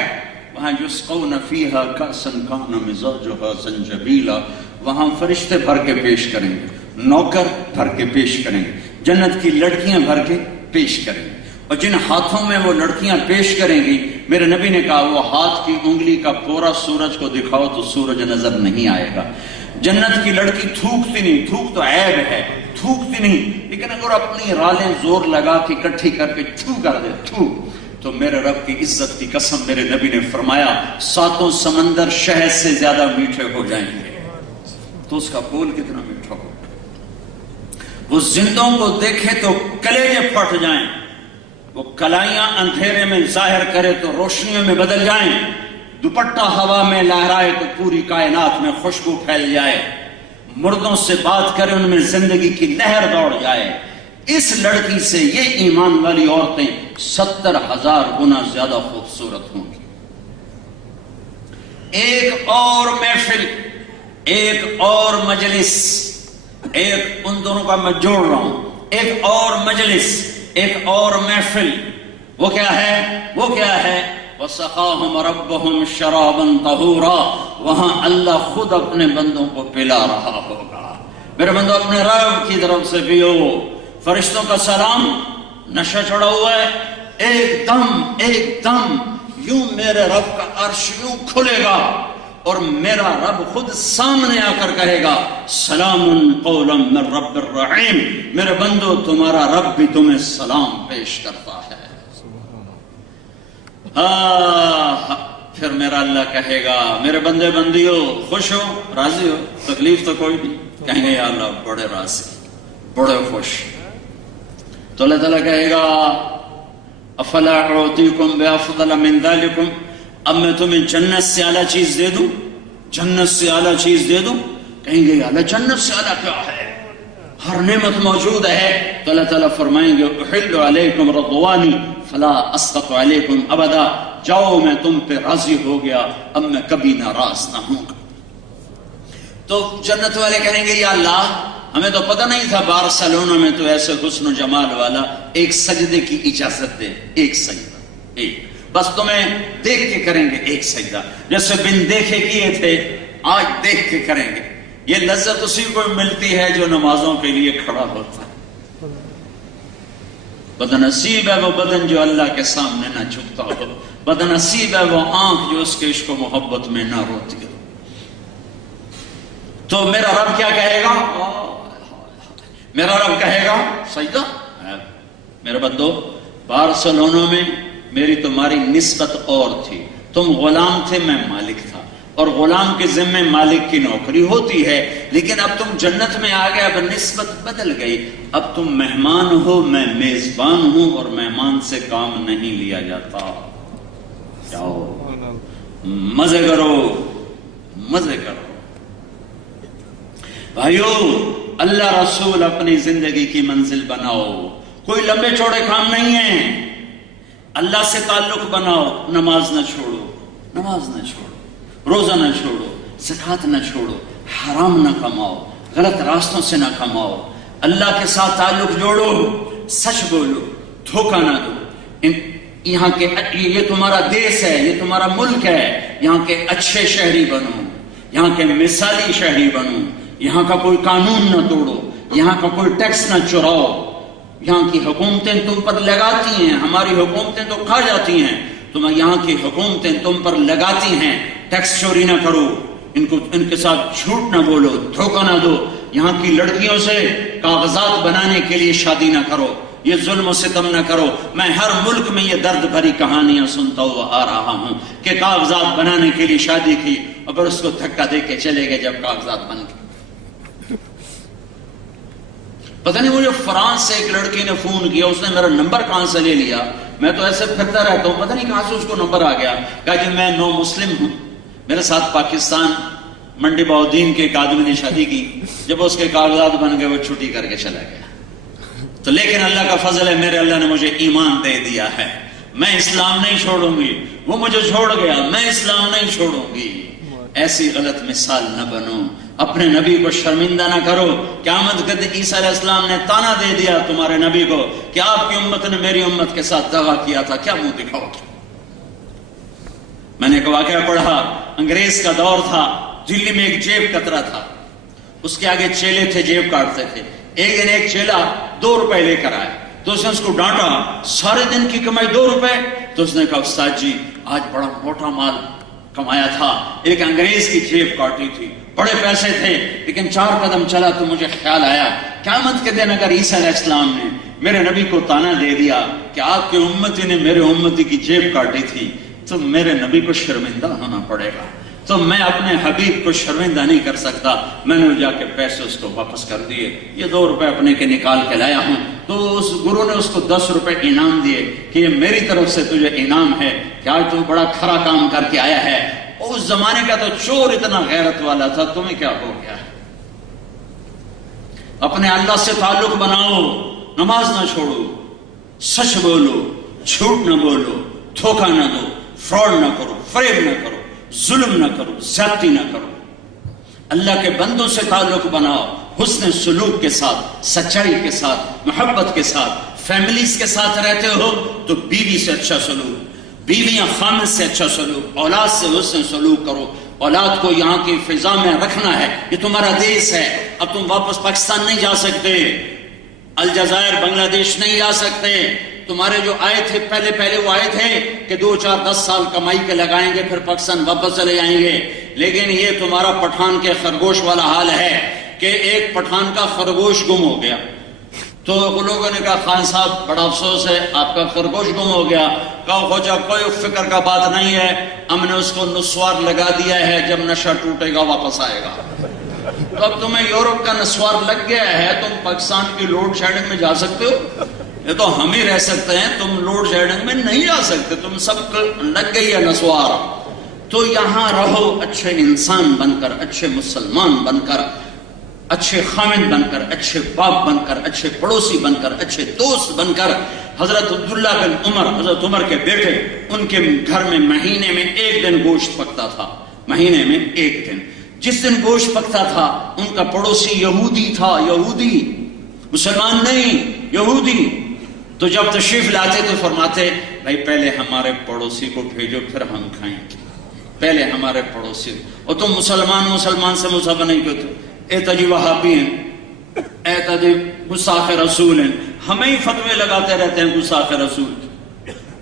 وہاں یسقون فیہا کأسا کان مزاجها زنجبیلا، وہاں فرشتے بھر کے پیش کریں گے، نوکر بھر کے پیش کریں گے، جنت کی لڑکیاں بھر کے پیش کریں گے، اور جن ہاتھوں میں وہ لڑکیاں پیش کریں گی، میرے نبی نے کہا وہ ہاتھ کی انگلی کا پورا سورج کو دکھاؤ تو سورج نظر نہیں آئے گا۔ جنت کی لڑکی تھوکتی نہیں، تھوک تو عیب ہے، تھوکتی نہیں، لیکن اگر اپنی رالیں زور لگا کے اکٹھی کر کے تھو کر دے تھو، تو میرے رب کی عزت کی قسم میرے نبی نے فرمایا ساتوں سمندر شہد سے زیادہ میٹھے ہو جائیں گے۔ تو اس کا بول کتنا میٹھا ہو، وہ زندوں کو دیکھے تو کلیجے پھٹ جائیں، وہ کلائیاں اندھیرے میں ظاہر کرے تو روشنیوں میں بدل جائیں، دوپٹہ ہوا میں لہرائے تو پوری کائنات میں خوشبو پھیل جائے، مردوں سے بات کرے ان میں زندگی کی لہر دوڑ جائے۔ اس لڑکی سے یہ ایمان والی عورتیں 70,000 گنا زیادہ خوبصورت ہوں گی۔ ایک اور محفل، ایک اور مجلس، ایک ان دونوں کا میں جوڑ رہا ہوں، ایک اور مجلس، ایک اور محفل، وہ کیا ہے؟ وہ کیا ہے؟ وَسَقَاهُمْ رَبُّهُمْ شَرَابًا طَهُورًا، وہاں اللہ خود اپنے بندوں کو پلا رہا ہوگا۔ میرے بندو اپنے رب کی طرف سے پیو، فرشتوں کا سلام، نشہ چڑھا ہوا ہے، ایک دم یوں میرے رب کا عرش یوں کھلے گا اور میرا رب خود سامنے آ کر کہے گا سلام قولا من رب الرحیم، میرے بندو تمہارا رب بھی تمہیں سلام پیش کرتا ہے۔ پھر میرا اللہ کہے گا میرے بندے بندیو خوش ہو، راضی ہو، تکلیف تو کوئی نہیں؟ کہیں گے یا اللہ بڑے راضی، بڑے خوش۔ تو اللہ تعالیٰ کہے گا افلا اعطیکم بافضل من ذالکم، اب میں تمہیں جنت سے اعلیٰ چیز دے دوں، جنت سے اعلیٰ چیز دے دوں؟ کہیں گے یا اللہ جنت سے اعلیٰ کیا ہے؟ ہر نعمت موجود ہے۔ تو اللہ تعالیٰ فرمائیں گے احل علیکم رضوانی فلا اسقط علیکم ابدا، جاؤ میں تم پہ راضی ہو گیا، اب میں کبھی ناراض نہ ہوں گا۔ تو جنت والے کہیں گے یا اللہ ہمیں تو پتہ نہیں تھا بارسلونا میں تو ایسے حسن و جمال والا، ایک سجدے کی اجازت دے، ایک سجدہ، ایک بس تمہیں دیکھ کے کریں گے ایک سجدہ، جیسے بن دیکھے کیے تھے آج دیکھ کے کریں گے۔ یہ لذت اسی کو ملتی ہے جو نمازوں کے لیے کھڑا ہوتا ہے۔ بدنصیب ہے وہ بدن جو اللہ کے سامنے نہ جھکتا ہو، بدنصیب ہے وہ آنکھ جو اس کے عشق و محبت میں نہ روتی ہو۔ تو میرا رب کیا کہے گا؟ میرا رب کہے گا سجدہ۔ میرے بندو بارسلونا میں میری تمہاری نسبت اور تھی، تم غلام تھے میں مالک تھا، اور غلام کے ذمے مالک کی نوکری ہوتی ہے، لیکن اب تم جنت میں آ گئے، اب نسبت بدل گئی، اب تم مہمان ہو میں میزبان ہوں، اور مہمان سے کام نہیں لیا جاتا۔ جاؤ مزے کرو، مزے کرو۔ بھائیو اللہ رسول اپنی زندگی کی منزل بناؤ، کوئی لمبے چوڑے کام نہیں ہیں، اللہ سے تعلق بناؤ، نماز نہ چھوڑو، نماز نہ چھوڑو، روزہ نہ چھوڑو، زکوٰۃ نہ چھوڑو، حرام نہ کماؤ، غلط راستوں سے نہ کماؤ، اللہ کے ساتھ تعلق جوڑو، سچ بولو، دھوکہ نہ دو۔ یہاں کے یہ تمہارا دیس ہے، یہ تمہارا ملک ہے، یہاں کے اچھے شہری بنو، یہاں کے مثالی شہری بنو، یہاں کا کوئی قانون نہ توڑو، یہاں کا کوئی ٹیکس نہ چراؤ، یہاں کی حکومتیں تم پر لگاتی ہیں، ہماری حکومتیں تو کھا جاتی ہیں، تم یہاں کی حکومتیں تم پر لگاتی ہیں ٹیکس چوری نہ کرو، ان کے ساتھ جھوٹ نہ بولو، دھوکہ نہ دو، یہاں کی لڑکیوں سے کاغذات بنانے کے لیے شادی نہ کرو، یہ ظلم و ستم نہ کرو۔ میں ہر ملک میں یہ درد بھری کہانیاں سنتا ہوا آ رہا ہوں کہ کاغذات بنانے کے لیے شادی کی اور پھر اس کو دھکا دے کے چلے گئے جب کاغذات بن گئے۔ پتہ نہیں مجھے فرانس سے ایک لڑکی نے فون کیا، اس نے میرا نمبر کہاں سے لے لیا، میں تو ایسے پھرتا رہتا ہوں، پتہ نہیں کہاں سے اس کو نمبر آ گیا، کہا جی میں نو مسلم ہوں، میرے ساتھ پاکستان منڈی بہودین کے ایک آدمی نے شادی کی، جب اس کے کاغذات بن گئے وہ چھٹی کر کے چلا گیا۔ تو لیکن اللہ کا فضل ہے، میرے اللہ نے مجھے ایمان دے دیا ہے، میں اسلام نہیں چھوڑوں گی، وہ مجھے چھوڑ گیا، میں اسلام نہیں چھوڑوں گی۔ ایسی غلط مثال نہ بنو، اپنے نبی کو شرمندہ نہ کرو۔ قیامت کے دن عیسیٰ علیہ السلام نے تانا دے دیا تمہارے نبی کو کہ آپ کی امت نے میری امت کے ساتھ دغا کیا تھا، کیا منہ دکھاؤ گے؟ میں نے ایک واقعہ پڑھا، انگریز کا دور تھا، دلی میں ایک جیب کترا تھا، اس کے آگے چیلے تھے جیب کاٹتے تھے۔ ایک دن ایک چیلا 2 روپے لے کر آئے، تو اس نے اس کو ڈانٹا، سارے دن کی کمائی 2 روپے۔ تو اس نے کہا استاد جی آج بڑا موٹا مال کمایا تھا، ایک انگریز کی جیب کاٹی تھی، بڑے پیسے تھے، لیکن 4 قدم چلا تو مجھے خیال آیا قیامت کے دن اگر عیسیٰ علیہ السلام نے میرے نبی کو تانا دے دیا کہ آپ کے امتی نے میرے امتی کی جیب کاٹی تھی تو میرے نبی کو شرمندہ ہونا پڑے گا، تو میں اپنے حبیب کو شرمندہ نہیں کر سکتا۔ میں نے جا کے پیسے اس کو واپس کر دیے، یہ 2 روپے اپنے کے نکال کے لایا ہوں۔ تو اس گرو نے اس کو 10 روپے انعام دیے کہ یہ میری طرف سے تجھے انعام ہے کہ آج تو بڑا کھرا کام کر کے آیا ہے۔ اس زمانے کا تو چور اتنا غیرت والا تھا، تمہیں کیا ہو گیا؟ اپنے اللہ سے تعلق بناؤ، نماز نہ چھوڑو، سچ بولو، جھوٹ نہ بولو، دھوکہ نہ دو، فراڈ نہ کرو، فریب نہ کرو، ظلم نہ کرو، زیادتی نہ کرو، اللہ کے بندوں سے تعلق بناؤ، حسن سلوک کے ساتھ، سچائی کے ساتھ، محبت کے ساتھ۔ فیملیز کے ساتھ رہتے ہو تو بیوی سے اچھا سلوک، بیویاں خامد سے اچھا سلوک، اولاد سے حسن سلوک کرو، اولاد کو یہاں کی فضا میں رکھنا ہے، یہ تمہارا دیش ہے۔ اب تم واپس پاکستان نہیں جا سکتے، الجزائر بنگلہ دیش نہیں جا سکتے۔ تمہارے جو آئے تھے پہلے وہ آئے تھے کہ 2 4 10 سال کمائی کے لگائیں گے پھر پاکستان واپس چلے جائیں گے، لیکن یہ تمہارا پٹھان کے خرگوش والا حال ہے کہ ایک پٹھان کا خرگوش گم ہو گیا۔ تو لوگوں نے کہا خان صاحب بڑا افسوس ہے آپ کا خرگوش گم ہو گیا۔ کہا خواجہ کوئی فکر کا بات نہیں ہے، ہم نے اس کو نسوار لگا دیا ہے، جب نشہ ٹوٹے گا واپس آئے گا۔ تو اب تمہیں یورپ کا نسوار لگ گیا ہے، تم پاکستان کی لوڈ شیڈنگ میں جا سکتے ہو؟ یہ تو ہم ہی رہ سکتے ہیں، تم لوڈ شیڈنگ میں نہیں جا سکتے، تم سب کو لگ گئی ہے نسوار۔ تو یہاں رہو اچھے انسان بن کر، اچھے مسلمان بن کر، اچھے خامد بن کر، اچھے باپ بن کر، اچھے پڑوسی بن کر، اچھے دوست بن کر۔ حضرت عبداللہ بن عمر، حضرت عمر کے بیٹے، ان کے گھر میں مہینے میں 1 دن گوشت پکتا تھا، مہینے میں 1 دن۔ جس دن گوشت پکتا تھا ان کا پڑوسی یہودی تھا، یہودی، مسلمان نہیں، یہودی۔ تو جب تشریف لاتے تو فرماتے بھائی پہلے ہمارے پڑوسی کو بھیجو پھر ہم کھائیں گے، پہلے ہمارے پڑوسی۔ اور تم مسلمان سے مصابہ نہیں کرتے، اے تجی وہابی ہیں، اے تجی گستاخ رسول ہیں، ہمیں ہی فتوے لگاتے رہتے ہیں گستاخ رسول۔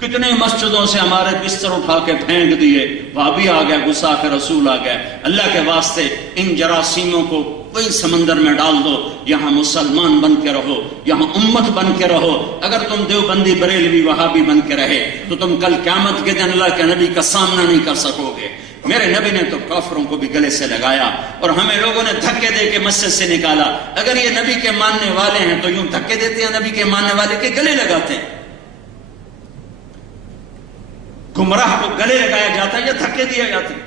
کتنے مسجدوں سے ہمارے بستر اٹھا کے پھینک دیے، وہابی آ گیا، گستاخ رسول آ گیا۔ اللہ کے واسطے ان جراثیموں کو وہی سمندر میں ڈال دو، یہاں مسلمان بن کے رہو، یہاں امت بن کے رہو۔ اگر تم دیوبندی بریلوی وہابی بن کے رہے تو تم کل قیامت کے دن اللہ کے نبی کا سامنا نہیں کر سکو گے۔ میرے نبی نے تو کافروں کو بھی گلے سے لگایا اور ہمیں لوگوں نے دھکے دے کے مسجد سے نکالا۔ اگر یہ نبی کے ماننے والے ہیں تو یوں دھکے دیتے ہیں، نبی کے ماننے والے کے گلے لگاتے ہیں۔ گمراہ کو گلے لگایا جاتا ہے یا دھکے دیا جاتا ہے؟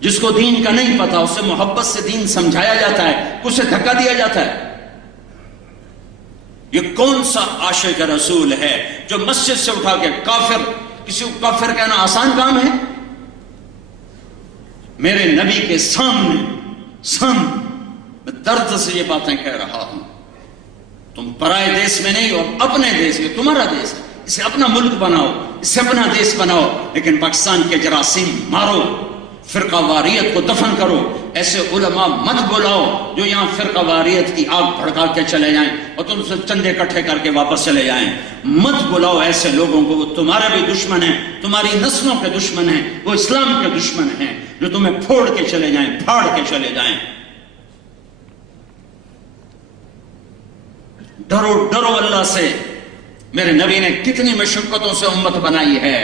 جس کو دین کا نہیں پتا اسے محبت سے دین سمجھایا جاتا ہے، اسے دھکا دیا جاتا ہے۔ یہ کون سا عاشق رسول ہے جو مسجد سے اٹھا کے کافر، کسی کو کافر کہنا آسان کام ہے؟ میرے نبی کے سامنے میں درد سے یہ باتیں کہہ رہا ہوں۔ تم پرائے دیش میں نہیں اور اپنے دیش میں، تمہارا دیش ہے، اسے اپنا ملک بناؤ، اسے اپنا دیش بناؤ، لیکن پاکستان کے جراثیم مارو، فرقہ واریت کو دفن کرو. ایسے علماء مت بلاؤ جو یہاں فرقہ واریت کی آگ بھڑکا کے چلے جائیں اور تم سے چندے اکٹھے کر کے واپس چلے جائیں. مت بلاؤ ایسے لوگوں کو، وہ تمہارے بھی دشمن ہیں، تمہاری نسلوں کے دشمن ہیں، وہ اسلام کے دشمن ہیں جو تمہیں پھوڑ کے چلے جائیں، پھاڑ کے چلے جائیں. ڈرو ڈرو اللہ سے. میرے نبی نے کتنی مشقتوں سے امت بنائی ہے،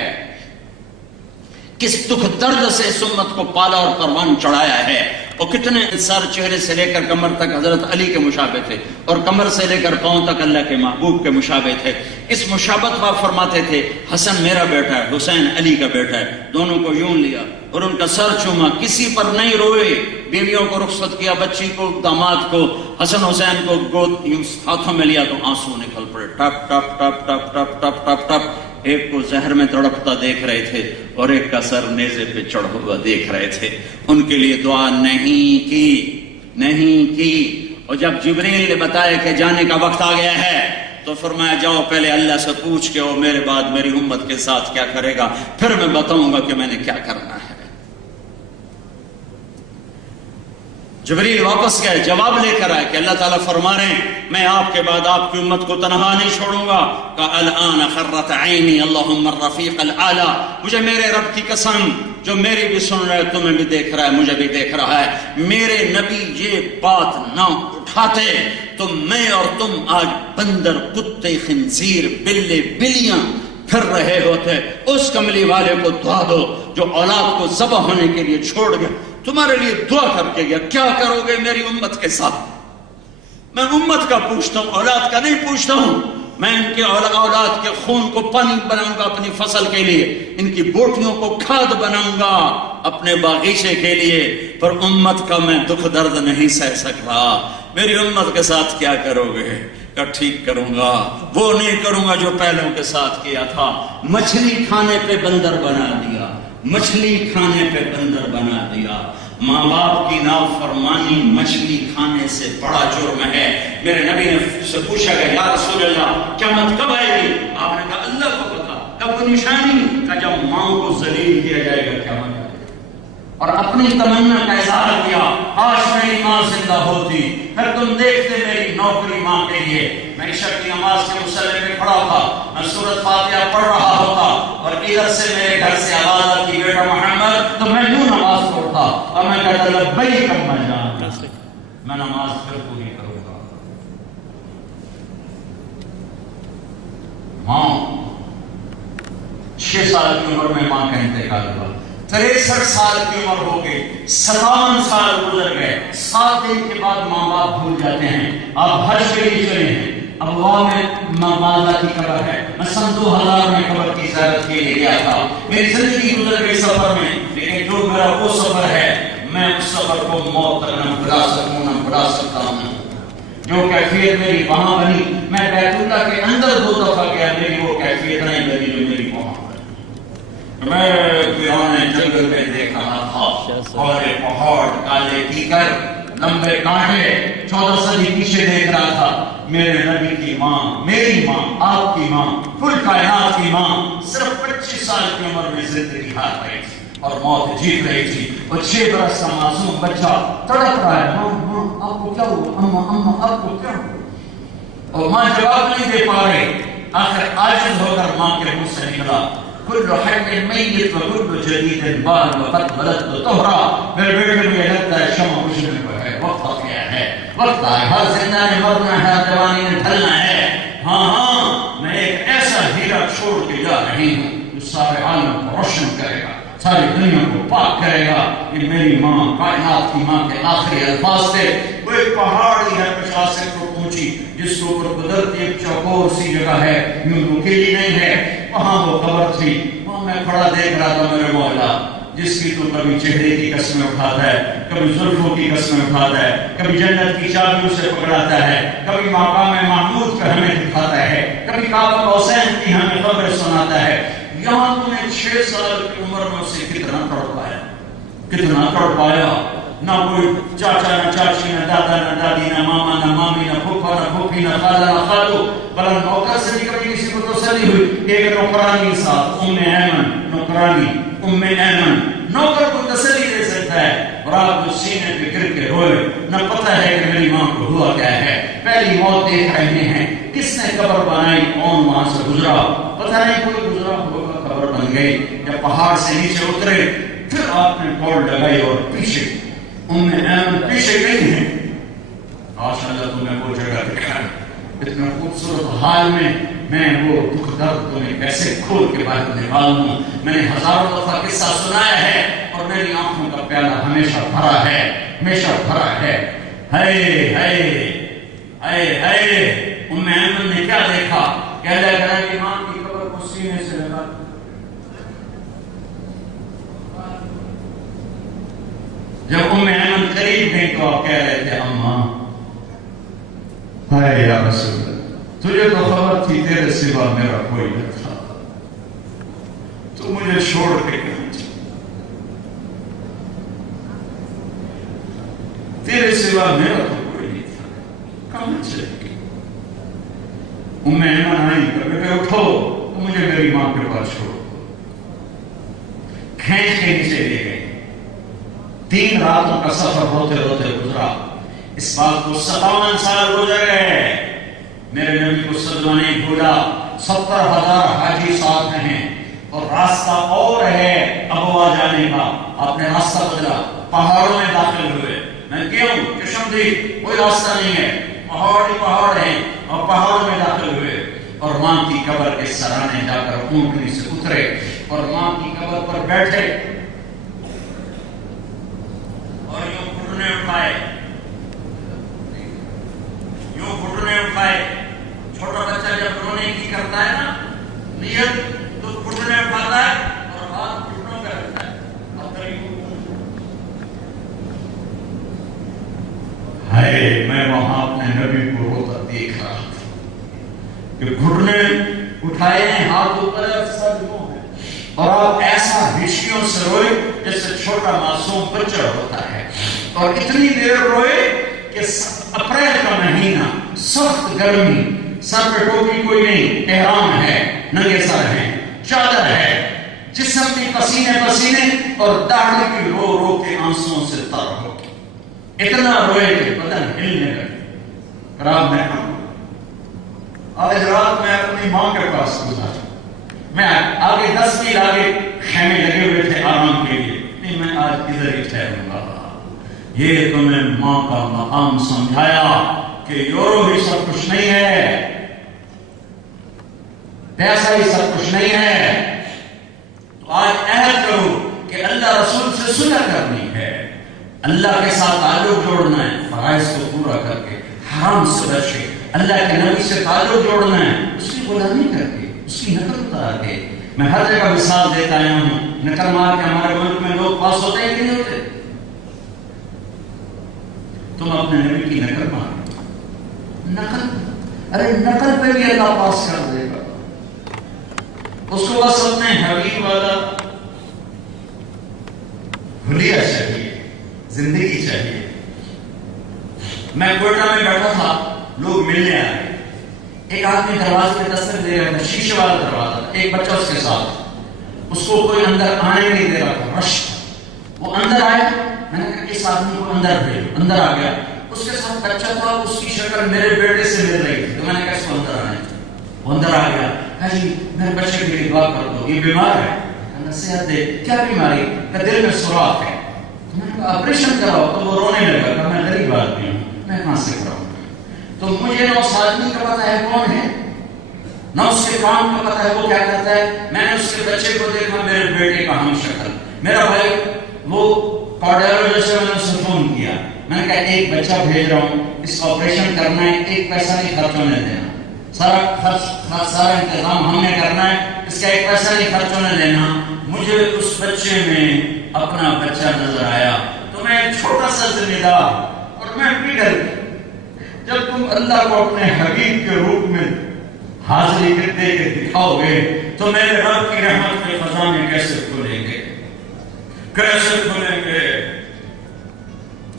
کس دکھ درد سے اس امت کو پالا اور پروان چڑھایا ہے، اور کتنے سر چہرے سے لے کر کمر تک حضرت علی کے مشابہ تھے، اور کمر سے لے کر پاؤں تک اللہ کے محبوب کے مشابہ تھے. اس مشابہت پر فرماتے تھے حسن میرا بیٹا ہے، حسین علی کا بیٹا ہے. دونوں کو یوں لیا اور ان کا سر چوما، کسی پر نہیں روئے. بیویوں کو رخصت کیا، بچی کو، داماد کو، حسن حسین کو گود یوں ہاتھوں میں لیا تو آنسو نکل پڑے، ٹپ ٹپ ٹپ ٹپ ٹپ ٹپ ٹپ ٹپ. ایک کو زہر میں تڑپتا دیکھ رہے تھے اور ایک کا سر نیزے پہ چڑھا ہوا دیکھ رہے تھے. ان کے لیے دعا نہیں کی. اور جب جبریل نے بتایا کہ جانے کا وقت آ گیا ہے تو فرمایا جاؤ پہلے اللہ سے پوچھ کے اور میرے بعد میری امت کے ساتھ کیا کرے گا، پھر میں بتاؤں گا کہ میں نے کیا کرنا ہے. جبریل واپس گئے، جواب لے کر آئے کہ اللہ تعالیٰ فرما رہے ہیں میں آپ کے بعد آپ کی امت کو تنہا نہیں چھوڑوں گا. الآن قرۃ عینی اللہم الرفیق الاعلی. مجھے میرے رب کی قسم جو میری بھی سن رہا ہے، تمہیں بھی دیکھ رہا ہے، مجھے بھی دیکھ رہا ہے، میرے نبی یہ بات نہ اٹھاتے تو میں اور تم آج بندر، کتے، خنزیر، بلے، بلیاں پھر رہے ہوتے. اس کملی والے کو دعا دو جو اولاد کو ذبح ہونے کے لیے چھوڑ گیا، تمہارے لیے دعا کر کے گیا. کیا کرو گے میری امت کے ساتھ؟ میں امت کا پوچھتا ہوں، اولاد کا نہیں پوچھتا ہوں. میں ان کے اولاد کے خون کو پانی بناؤں گا اپنی فصل کے لیے، ان کی بوٹیوں کو کھاد بناؤں گا اپنے باغیچے کے لیے، پر امت کا میں دکھ درد نہیں سہ سکتا. میری امت کے ساتھ کیا کرو گے؟ کہ ٹھیک کروں گا، وہ نہیں کروں گا جو پہلوں کے ساتھ کیا تھا. مچھلی کھانے پہ بندر بنا دیا، مچھلی کھانے پہ بندر بنا دیا. ماں باپ کی نافرمانی مچھلی کھانے سے بڑا جرم ہے. میرے نبی نے سے پوچھا گیا یا رسول اللہ قیامت کب آئے گی؟ آپ نے کہا اللہ کو پتا. کب نشانی؟ کہ جب ماں کو ذلیل کیا جائے گا قیامت. اور اپنی تمنا کا اظہار کیا، کاش میری ماں زندہ ہوتی، پھر تم دیکھتے میری نوکری ماں کے لیے. میں عشاء کی نماز کے مصلی میں کھڑا تھا، میں سورۃ فاتحہ پڑھ رہا ہوتا اور ادھر سے میرے گھر سے آواز آتی بیٹا محمد، تو میں یوں نماز پڑھتا اور میں کہتا لبیک اما جان، میں نماز پھر پوری کروں گا. ماں 6 سال کی عمر میں ماں کا انتقال ہوا، 63 سال کی عمر ہو گئی، 57 سال گزر گئے. 7 دن کے بعد ماں باپ بھول جاتے ہیں. آپ حج کے لیے چلے ہیں، اب وہاں میں ماں کی قبر ہے. میں سن 2000 میں قبر کی زیارت کے لیے گیا تھا. میری زندگی گزر گئی سفر میں، لیکن جو میرا وہ سفر ہے میں اس سفر کو موت تک نہ بھلا سکوں، نہ بھلا سکتا ہوں. جو کیفیت میری وہاں بنی، میں بیت اللہ کے اندر 2 دفعہ گیا، میری وہ کیفیت نہیں بنی جو میری وہاں. میں جنگل میں دیکھ رہا تھا اور پہاڑ کالے کیکر، لمبے کانٹے، 14 صدی پیچھے دیکھ رہا تھا. میرے نبی کی ماں، میری ماں، آپ کی ماں، کل کائنات کی ماں صرف 25 سال کی عمر میں زندگی ہار رہی تھی اور موت جیت رہی تھی. اور 6 برس کا معصوم بچہ تڑپ رہا ہے، ماں ماں آپ کو کیا ہوا، اماں اماں آپ کو کیا ہوا، اور ماں جواب نہیں دے پا رہی. آخر عاجز ہو کر ماں کے منہ سے نکلا کل حی میت وکل جدید بال وقت بلد طہرا. میرے بیٹے مجھے لگتا ہے شمع بجھنے کو ہے، وقت آ گیا ہے، وقت آئے، ہر زندہ نے مرنا ہے، جوانی نے ڈھلنا ہے. ہاں میں ایک ایسا ہیرا چھوڑ کے جا رہی ہوں جو سارے عالم کو روشن کرے گا، ساری دنیا کو پاک کرے گا. یہ میری ماں، کائنات کی ماں کے آخری الفاظ تھے. وہ ایک پہاڑی ہے 50 فٹ اونچی، جس کے اوپر قدرتی ایک چوکور سی جگہ ہے، یوں نکیلی نہیں ہے، وہاں وہ قبر تھی. وہاں میں کھڑا دیکھ رہا تھا میرے مولا، جس کی تو کبھی چہرے کی قسمیں اٹھاتا ہے، کبھی زلفوں کی قسمیں اٹھاتا ہے، کبھی جنت کی چابیوں سے پکڑاتا ہے، کبھی مقام محمود کا ہمیں دکھاتا ہے، کبھی قاب قوسین کی ہمیں خبر سناتا ہے. یہاں تم نے 6 سال کی عمر میں سے کتنا تڑپایا، کتنا تڑپایا. نہ کوئی چاچا، نہ چاچی، نہ دادا، نہ دادی، نہ ماما، نہ مامی، نہ پھوپھا، نہ پھوپھی، نہ خالہ، نہ خالو، بلکہ نوکر سے بھی کبھی کسی کو تسلی ہوئی. ایک نوکرانی ساتھ ام ایمن، نوکرانی ام ایمن نوکر کو تسلی ہوتا ہے اور آپ جو سینے پہ گر کے روئے، نہ پتہ ہے کہ میری ماں کو ہوا کیا ہے، پہلی موت دیکھ رہے ہیں، کس نے قبر بنائی، کون وہاں سے گزرا، پتہ نہیں کوئی گزرا ہوگا، قبر بن گئی، جب پہاڑ سے نیچے اترے پھر آپ نے دوڑ لگائی اور پیچھے ایمن پیچھے گئی ہیں، آج اللہ تمہیں وہ جگہ دکھائے، اتنا خوبصورت حال میں وہ دکھ درد تمہیں کیسے کھول کے باہر نکالوں، میں نے ہزاروں دفعہ قصہ سنایا ہے اور میری آنکھوں کا پیالہ ہمیشہ بھرا ہے، ہمیشہ بھرا ہے۔ ہائے ہائے ہائے ہائے، ایمن نے کیا دیکھا کہ اللہ کرا کہ ماں کی قبر کو سینے سے لگا، جب ایمن قریب گئی تو آپ کہہ رہے تھے اماں ہائے یا رسول اللہ، تجھے تو خبر تھی تیرے سوا میرا کوئی نہ تھا، تو مجھے چھوڑ کے کہاں چلا، تیرے سوا میرا تو کوئی نہیں تھا، کہاں چلے گی؟ ایمن آئی کہ بیٹے اٹھو، تو مجھے میری ماں کے پاس چھوڑو، کھینچ کے نیچے لے گئے، 3 راتوں کا سفر ہوتے ہوتے گزرا، اس بات کو 57 سال گزر گئے، میرے نبی کو صدمہ نہیں بھولا، 70,000 حاجی ساتھ ہیں اور راستہ اور ہے ابوا جانے کا، آپ نے راستہ بدلا، پہاڑوں میں داخل ہوئے، میں کیوں چشمدی کوئی راستہ نہیں ہے، پہاڑ ہی پہاڑ ہیں اور پہاڑوں میں داخل ہوئے، اور ماں کی قبر کے سرانے جا کر اونٹنی سے اترے اور ماں کی قبر پر بیٹھے اور یوں گھٹنے اٹھائے، یوں گھٹنے اٹھائے، چھوٹا بچہ جب رونے کی کرتا ہے نا نیت تو گھٹنے اٹھاتا ہے اور ہاتھ گھٹنوں پہ رکھتا ہے، ہائے میں وہاں اپنے نبی کو روتا دیکھ رہا تھا کہ گھٹنے اٹھائے ہیں، ہاتھ اوپر ہے، سر یوں ہے، اور آپ ایسا ہچکیوں سے روئے جیسے چھوٹا معصوم بچہ ہوتا ہے، اور اتنی دیر روئے کہ اپریل کا مہینہ، سخت گرمی، سر پہ ٹوپی کوئی نہیں، احرام ہے، ننگے سر ہیں، چادر ہے، جسم کی پسینے پسینے اور داڑھی کی رو رو کے آنسوؤں سے تر ہو، اتنا روئے کہ بدن ہلنے لگے۔ رات میں آج رات میں اپنی ماں کے پاس گزارا، میں آگے 10 میل آگے خیمے لگے ہوئے تھے آرام کے لیے، نہیں میں آج ادھر ہی ٹھہروں گا، یہ تمہیں ماں کا مقام سمجھایا کہ یورو ہی سب کچھ نہیں ہے، پیسہ ہی سب کچھ نہیں ہے، تو آج عہد کرو کہ اللہ رسول سے صلح کرنی ہے، اللہ کے ساتھ تعلق جوڑنا ہے، فرائض کو پورا کر کے، حرام سے بچ کے، اللہ کے نبی سے تعلق جوڑنا ہے، اس کی غلامی کر کے، اس کی نقل اتار کے۔ میں ہر جگہ مثال دیتا آیا ہوں، نقل مار کے ہمارے ملک میں لوگ پاس ہوتے ہیں کہ نہیں ہوتے؟ تم اپنے نبی کی نقل مار، نقل، ارے نقل پہ بھی اللہ پاس کر دے گا، اس کو بس اپنے حبیب والا حلیہ چاہیے، زندگی چاہیے۔ میں کوئٹہ میں بیٹھا تھا، لوگ ملنے آئے، ایک آدمی دروازے پہ دستک دے رہا تھا، شیشے والا دروازہ تھا، ایک بچہ اس کے ساتھ، اس کو کوئی اندر آنے نہیں دے رہا تھا، رش، وہ اندر آیا، میں نے کہا اس آدمی کو اندر بھیجو، اندر آ گیا، اس کے ساتھ بچہ تھا، اس کی شکل میرے بیٹے سے مل رہی تھی، تو میں نے کہا اس کو اندر آنے، وہ اندر آ گیا، کہا جی میرے بچے کے لیے دعا کر دو، یہ بیمار ہے، نصیحت دے، کیا بیماری؟ کہ دل میں سوراخ ہے، میں نے کہا آپریشن کراؤ، تو وہ رونے لگا کہ میں غریب آدمی ہوں، میں کہاں سے کراؤں؟ تو مجھے نہ اس آدمی کا پتہ ہے کون ہے، نہ اس کے کام کا پتہ ہے وہ کیا کرتا ہے، میں نے اس کے بچے کو دیکھا، میرے بیٹے کا ہم شکل، میرا بھائی وہ کارڈیالوجسٹ سے میں نے اسے فون کیا، میں نے کہا ایک بچہ بھیج رہا ہوں، اس کا آپریشن کرنا ہے، ایک پیسہ نہیں خرچ ہونے دینا، سارا خرچ، سارا انتظام ہم نے کرنا ہے، اس کا ایک پیسہ نہیں خرچ ہونے دینا۔ مجھے اس بچے میں اپنا بچہ نظر آیا، تو میں ایک چھوٹا سا ذمہ دار، اور میں پگھل گیا۔ جب تم اللہ کو اپنے حبیب کے روپ میں حاضری دے کے دکھاؤ گے تو میرے رب کی رحمت کے خزانے کیسے کھولیں گے، کیسے کھولیں گے؟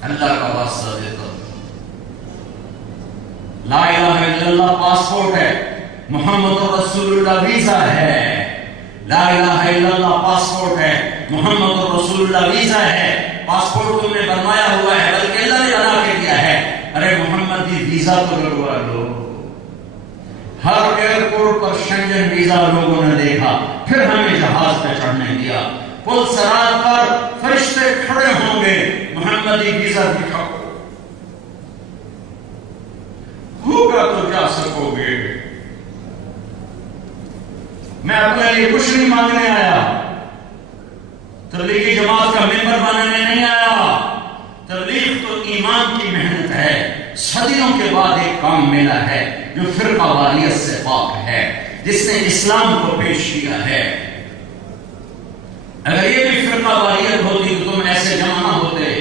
اللہ کا واسطہ دیتا ہوں، لا الہ الا اللہ پاسپورٹ ہے، محمد رسول اللہ ویزا ہے، لا الہ الا اللہ پاسپورٹ ہے، محمد رسول رسول اللہ ویزا ہے، پاسپورٹ تم نے بنوایا ہوا ہے، بلکہ اللہ نے بنا کے دیا ہے، ارے محمد جی ویزا تو لگوا لو۔ ہر ایئرپورٹ پر شنجن ویزا لوگوں نے دیکھا، پھر ہمیں جہاز پہ چڑھنے دیا۔ پل صراط پر فرشتے کھڑے ہوں گے، محمدی ویزا دکھاؤ، ہوگا تو جا سکو گے۔ میں اپنے لیے کچھ نہیں مانگنے آیا، تبلیغی جماعت کا ممبر بنانے نہیں آیا۔ تبلیغ تو ایمان کی محنت ہے، صدیوں کے بعد ایک کام ملا ہے جو فرقہ واریت سے پاک ہے، جس نے اسلام کو پیش کیا ہے۔ اگر یہ بھی فرقہ واریت ہوتی تو تم ایسے جمع نہ ہوتے،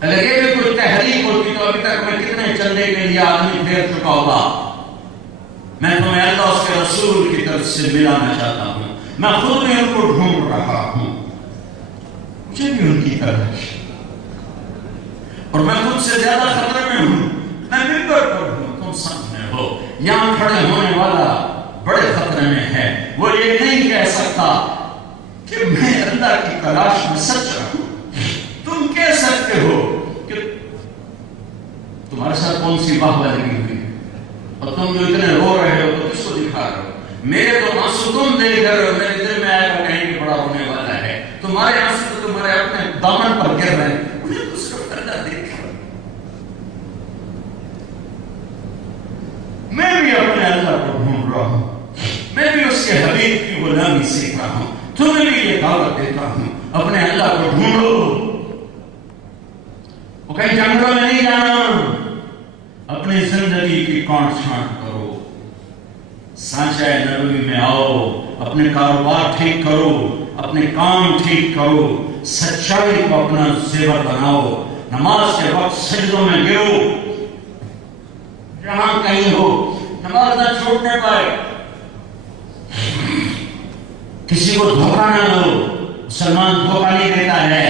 اگر یہ بھی کوئی تحریک ہوتی تو ابھی تک میں کتنے چندے کے لیے آدمی پھیر چکا ہوگا۔ میں تمہیں اللہ اس کے رسول کی طرف سے ملانا چاہتا ہوں، میں خود بھی ان کو ڈھونڈ رہا ہوں، مجھے بھی ان کی تلاش، اور میں خود سے زیادہ خطرے میں ہوں، میں ممبر پر ہوں، تم سامنے ہو، یہاں کھڑے ہونے والا بڑے خطرے میں ہے، وہ یہ نہیں کہہ سکتا کہ میں اللہ کی تلاش میں سچا ہوں۔ تم کہہ سکتے ہو کہ تمہارے ساتھ کون سی واہ لگی ہوئی، اور تم جو اتنے رو رہے ہو تو کس کو دکھا رہے ہو؟ میرے تو آنسو تم دیکھ رہے ہو، میرے دل میں آئے گا کہیں کہ بڑا ہونے والا ہے، تمہارے آنسو تو تمہارے اپنے دامن پر گر رہے ہیں، مجھے تو صرف اللہ دیکھ رہا، میں بھی اپنے اللہ کو ڈھونڈ رہا ہوں، میں بھی اس کے حبیب کی غلامی سیکھ رہا ہوں، تمہیں بھی یہ دعوت دیتا ہوں اپنے اللہ کو ڈھونڈو۔ وہ کہیں جنگلوں میں نہیں جانا، اپنی زندگی کی کانٹ چھانٹ کرو، سانچہ نبوی میں آؤ، اپنے کاروبار ٹھیک کرو، اپنے کام ٹھیک کرو، سچائی کو اپنا زیور بناؤ، نماز کے وقت سجدوں میں گرو، جہاں کہیں ہو نماز نہ چھوڑنے پائے، کسی کو دھوکہ نہ دو، مسلمان دھوکہ نہیں دیتا ہے۔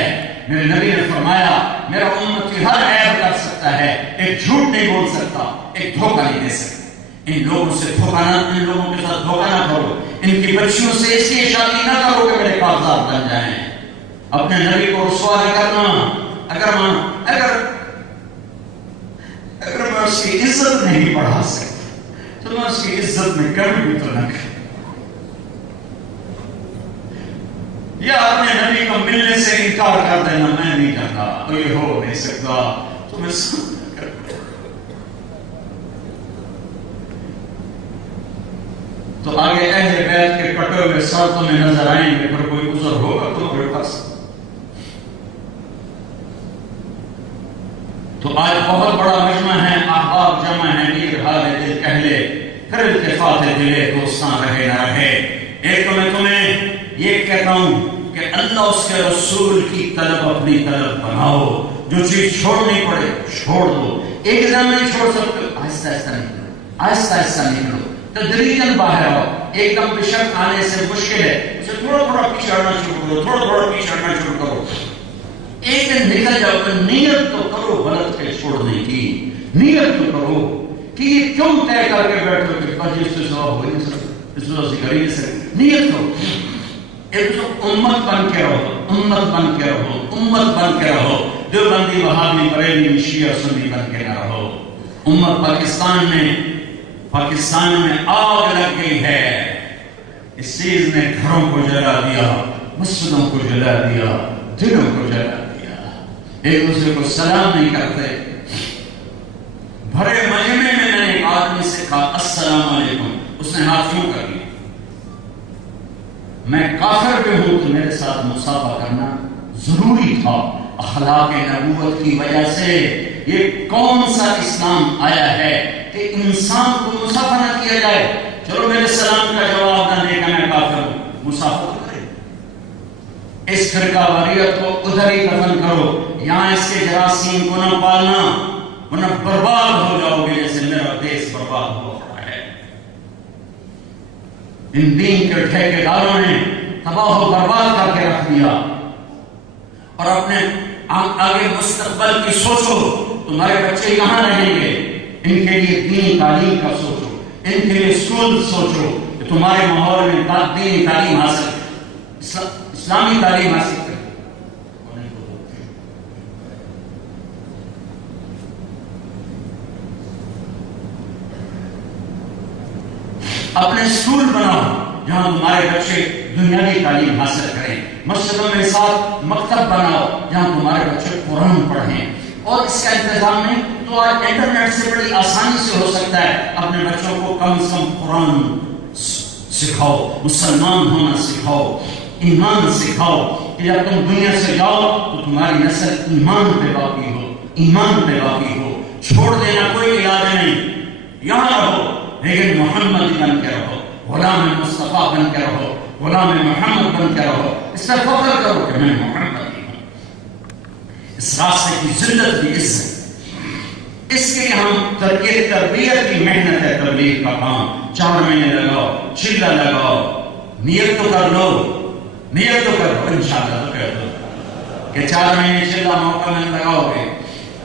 میرے نبی نے فرمایا میرا امتی ہر عیب کر سکتا ہے، ایک جھوٹ نہیں بول سکتا، ایک دھوکہ نہیں دے سکتا۔ ان لوگوں سے دھوکہ نہ، ان لوگوں کے ساتھ دھوکہ نہ کرو، ان کی بچیوں سے اس لیے شادی نہ کرو کہ میرے کاغذات بن جائیں۔ اپنے نبی کو رسوا نہ کرنا، اگر میں اس کی عزت نہیں بڑھا سکتا تو میں اس کی عزت میں کمی بھی تو نہ کروں، یا اپنے نبی کو ملنے سے انکار کر دینا میں نہیں چاہتا، تو یہ ہو نہیں سکتا، تو میں سامنا کر۔ تو آگے اہل بیت کے کٹے ہوئے ساتھوں میں نظر آئیں گے، پر کوئی عذر ہوگا تو میرے پاس۔ تو آج بہت بڑا مجمع ہے، احباب جمع ہے، نیر حال دل کہلے، پھر التفات دلے دوستاں رہے نہ رہے۔ ایک تو میں تمہیں یہ کہتا ہوں کہ اللہ اس کے رسول کی طلب اپنی طلب بناؤ، جو چیز چھوڑنی پڑے چھوڑ دو، ایک دم نہیں چھوڑ سکتے، آہستہ آہستہ نکلو، آہستہ آہستہ نکلو، تدریجاً باہر آؤ۔ ایک دم بشک آنے سے مشکل ہے، اسے تھوڑا تھوڑا پیچھے ہٹنا شروع کرو، تھوڑا تھوڑا پیچھے ہٹنا شروع کرو، ایک دن نکل جاؤ، تو نیت تو کرو غلط کے چھوڑنے کی، نیت تو کرو کہ یہ کیوں طے کر کے بیٹھو کہ بس اس سے ثواب ہو نہیں سکتا، اس وجہ سے کر ہی نہیں سکتے، نیت کرو۔ ایک تو امت بن کے رہو، امت بن کے رہو، امت بن کے رہو، دیوبندی وہابی بریلوی شیعہ سنی بن کے نہ رہو۔ امت پاکستان میں آگ لگ گئی ہے، اس چیز نے گھروں کو جلا دیا، مسجدوں کو جلا دیا، دلوں کو جلا دیا، ایک دوسرے کو سلام نہیں کرتے۔ بھرے مجمع میں نے ایک آدمی سے کہا السلام علیکم، اس نے ہاتھ کیوں کر لیا؟ میں کافر بھی ہوں تو میرے ساتھ مصافحہ کرنا ضروری تھا، اخلاق نبوت کی وجہ سے۔ یہ کون سا اسلام آیا ہے کہ انسان کو مصافحہ نہ کیا جائے؟ چلو میرے سلام کا جواب نہ دے کہ میں کافر ہوں، مصافحہ کرے۔ اس فرقہ واریت کو ادھر ہی دفن کرو، یہاں اس کے جراثیم کو نہ پالنا، ورنہ برباد ہو جاؤ گے جیسے میرا دیش برباد ہو رہا ہے۔ ان دین کے ٹھیکیداروں نے تباہ و برباد کر کے رکھ دیا، اور اپنے آگے مستقبل کی سوچو، تمہارے بچے کہاں رہیں گے، ان کے لیے دینی تعلیم کا سوچو، ان کے لیے اسکول سوچو کہ تمہارے ماحول میں دینی تعلیم حاصل۔ اسلامی تعلیم حاصل کریں. اپنے اسکول بناؤ جہاں تمہارے بچے دنیاوی تعلیم حاصل کریں. مسجدوں میں ساتھ مکتب بناؤ جہاں تمہارے بچے قرآن پڑھیں. اور اس کا انتظام نہیں تو آج انٹرنیٹ سے بڑی آسانی سے ہو سکتا ہے. اپنے بچوں کو کم از کم قرآن سکھاؤ, مسلمان ہونا سکھاؤ, ایمان سکھاؤ کہ جب تم دنیا سے جاؤ تو تمہاری نسل ایمان پہ باقی ہو, ایمان پہ باقی ہو. چھوڑ دینا کوئی علاج نہیں. یہاں رہو لیکن محمد بن کے رہو, غلام مصطفیٰ بن کے رہو, غلام محمد بن کے رہو. اس سے فخر کرو کہ میں محمد ہی ہوں. اس راستے کی ذلت کی عزت, اس کے لیے ہم تربیت کی محنت ہے. تبلیغ کا کام 4 مہینے لگاؤ, چلہ لگاؤ, نیت تو کر لو, نیت تو کر لو, انشاءاللہ تو کر دو کہ 4 مہینے چلہ موقع میں لگاؤ گے.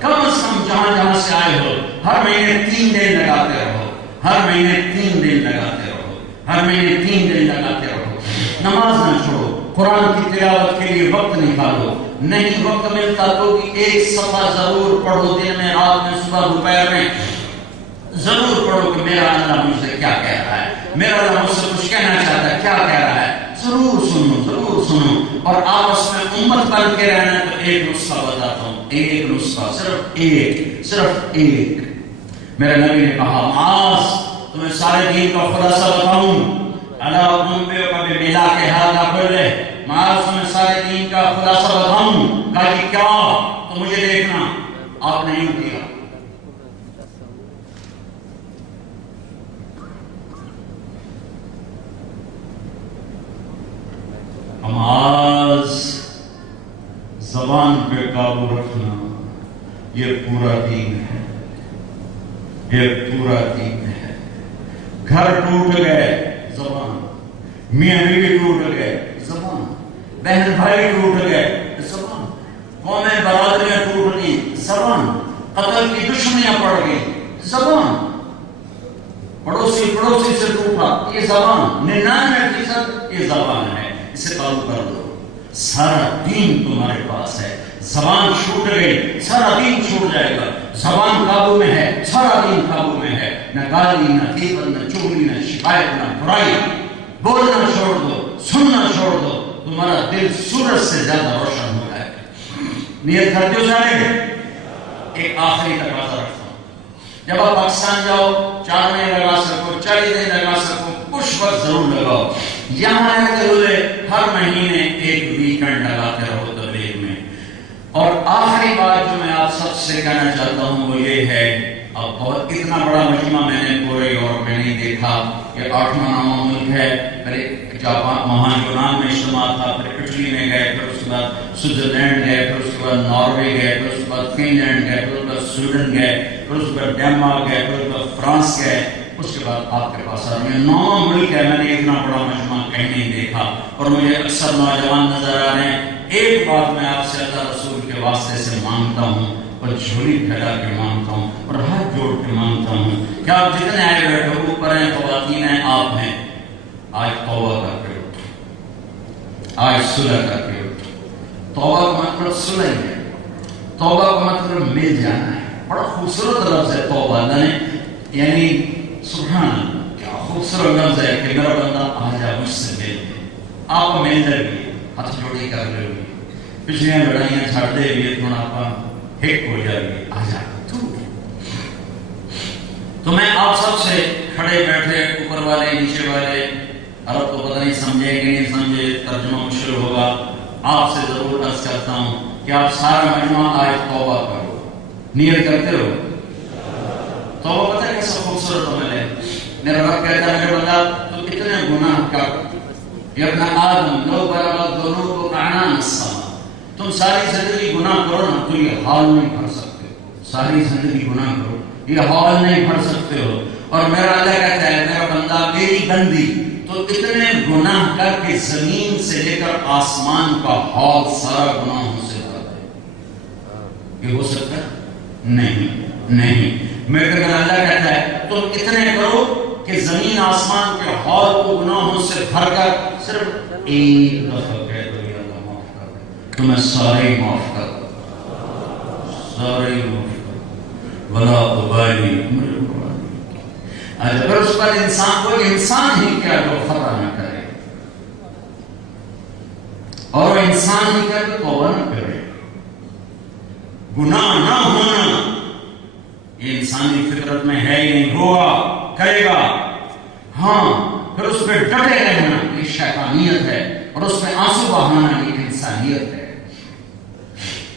کم از کم جہاں جہاں سے آئے ہو ہر مہینے 3 دن لگاتے رہو, ہر مہینے 3 دن لگاتے رہو, ہر مہینے 3 دن لگاتے رہو. نماز نہ چھوڑو, قرآن کی تلاوت کے لیے وقت نکالو. نہیں وقت ملتا تو بھی 1 صفحہ ضرور پڑھو, دن میں, رات میں, صبح دوپہر میں ضرور پڑھو کہ میرا اللہ مجھ سے کیا کہہ رہا ہے, میرا اللہ مجھ سے کچھ کہنا چاہتا ہے, کیا کہہ رہا ہے. ضرور سنو, ضرور سنو. اور آپس میں امت بن کے رہنا. تو ایک نسخہ بتاتا ہوں, ایک نسخہ, صرف ایک. میرے نبی نے کہا معاذ تمہیں سارے دین کا خلاصہ بتاؤں. اللہ انبیاء کا ملا کے ہاتھ کھول لے. معاذ تمہیں سارے دین کا خلاصہ بتاؤں. کہا کہ کیا؟ تو مجھے دیکھنا. آپ نے یوں کیا. معاذ زبان پہ قابو رکھنا, یہ پورا دین ہے, یہ پورا دین ہے. گھر ٹوٹ گئے, زبان. میاں بیوی ٹوٹ گئے, زبان. بہن بھائی ٹوٹ گئے, زبان. قومیں برادریاں ٹوٹ گئی, زبان. قتل کی دشمنیاں پڑ گئی, زبان. پڑوسی سے ٹوٹا, یہ زبان. 99% یہ زبان ہے. اسے قابو کر دو. سارا دین تمہارے پاس ہے. زبان چھوٹ گئی, سارا دین چھوٹ جائے گا. زبان قابو میں ہے, سارا دین قابو میں ہے. نہ گالی, نہ غیبت, نہ چغلی, نہ شکایت, نہ برائی. بولنا چھوڑ دو, سننا چھوڑ دو. تمہارا دل سورج سے زیادہ روشن ہو جائے گا. نیت کرتے ہو جانے گے. ایک آخری تقاضا رکھتا ہوں, جب آپ پاکستان جاؤ 4 مہینے لگا سکو, 40 دن لگا سکو, کچھ وقت ضرور لگاؤ. یہاں رہتے ہوئے ہر مہینے 1 ویکنڈ لگاتے رہو تبلیغ میں. اور آخری بات جو میں آپ سب سے کہنا چاہتا ہوں وہ یہ ہے, اب بہت اتنا بڑا مجمع میں نے پورے یورپ میں نہیں دیکھا. یہ 8واں ملک ہے. پہلے جاپان, وہاں یونان میں اجتماع تھا, پھر اٹلی میں گئے, پھر اس کے بعد سوئٹزرلینڈ گئے, پھر اس کے بعد ناروے گئے, پھر اس کے بعد فن لینڈ گئے, پھر اس کے بعد سویڈن گئے, پھر اس کے بعد ڈینمارک گئے, پھر اس کے بعد فرانس گئے. اس کے بعد آپ کے پاس 9 ملک ہے. میں نے اتنا بڑا مجمع کہیں نہیں دیکھا. اور مجھے اکثر نوجوان نظر آ رہے ہیں. ایک بات میں آپ سے اللہ رسول کے واسطے سے مانگتا ہوں, اور جھولی پھیلا کے مانگتا ہوں, اور ہاتھ جوڑ کے مانگتا ہوں کہ آپ جتنے آئے بیٹھے, اوپر ہیں, خواتین ہیں, آپ ہیں, آج توبہ کر کے اٹھو, آج صلح کر کے اٹھو. توبہ کا مطلب صلح ہے. توبہ کا مطلب مل جانا ہے. بڑا خوبصورت لفظ ہے توبہ. اللہ نے یعنی سبحان اللہ, کیا خوبصورت لفظ ہے کہ میرا بندہ آ جا مجھ سے مل لے. آپ مل جائے گی, ہاتھ جوڑی کر لے گی, پچھلیاں لڑائیاں چھڑ دے گی, تھوڑا آپ ہیک ہو جائے گی, آ جا. تو میں آپ سب سے کھڑے بیٹھے, اوپر والے نیچے والے, عرب تو پتہ نہیں سمجھے کہ نہیں سمجھے, ترجمہ مشکل ہوگا, آپ سے ضرور عرض کرتا ہوں کہ آپ سارا مجمع آج توبہ کرو. نیت کرتے ہو توبہ. پتہ ہے کیسا خوبصورت عمل ہے. میرا رب کہتا ہے میرے بندہ تو اتنے گناہ کر, یا ابن آدم لو بلغت ذنوبک عنان السماء, تم ساری زندگی گناہ کرو نا تو یہ حال نہیں بھر سکتے. ساری زندگی گناہ کرو, یہ حال نہیں بھر سکتے ہو. اور میرا اللہ کہتا ہے میرا بندہ میری بندی تو اتنے گناہ کر کے زمین سے لے کر آسمان کا حال سارا گناہوں سے بھر دے. یہ ہو سکتا ہے؟ نہیں. میرا اللہ کہتا ہے تم اتنے کرو کہ زمین آسمان کے حول کو گناہوں سے بھر کر صرف ایک دفعہ کہہ دو یا اللہ معاف کر دے، تو میں سارے معاف کر دوں، سارے معاف کر دوں، ولا ابالی۔ اگر اس پر انسان کوئی انسان ہی کیا جو خطا نہ کرے، اور انسان ہی کیا تو توبہ نہ کرے، گناہ نہ ہونا یہ انسانی فطرت میں ہے ہی نہیں، ہوگا کرے گا، ہاں پھر اس پہ ڈٹے رہنا یہ شیطانیت ہے، اور اس پہ آنسو بہانا یہ انسانیت ہے۔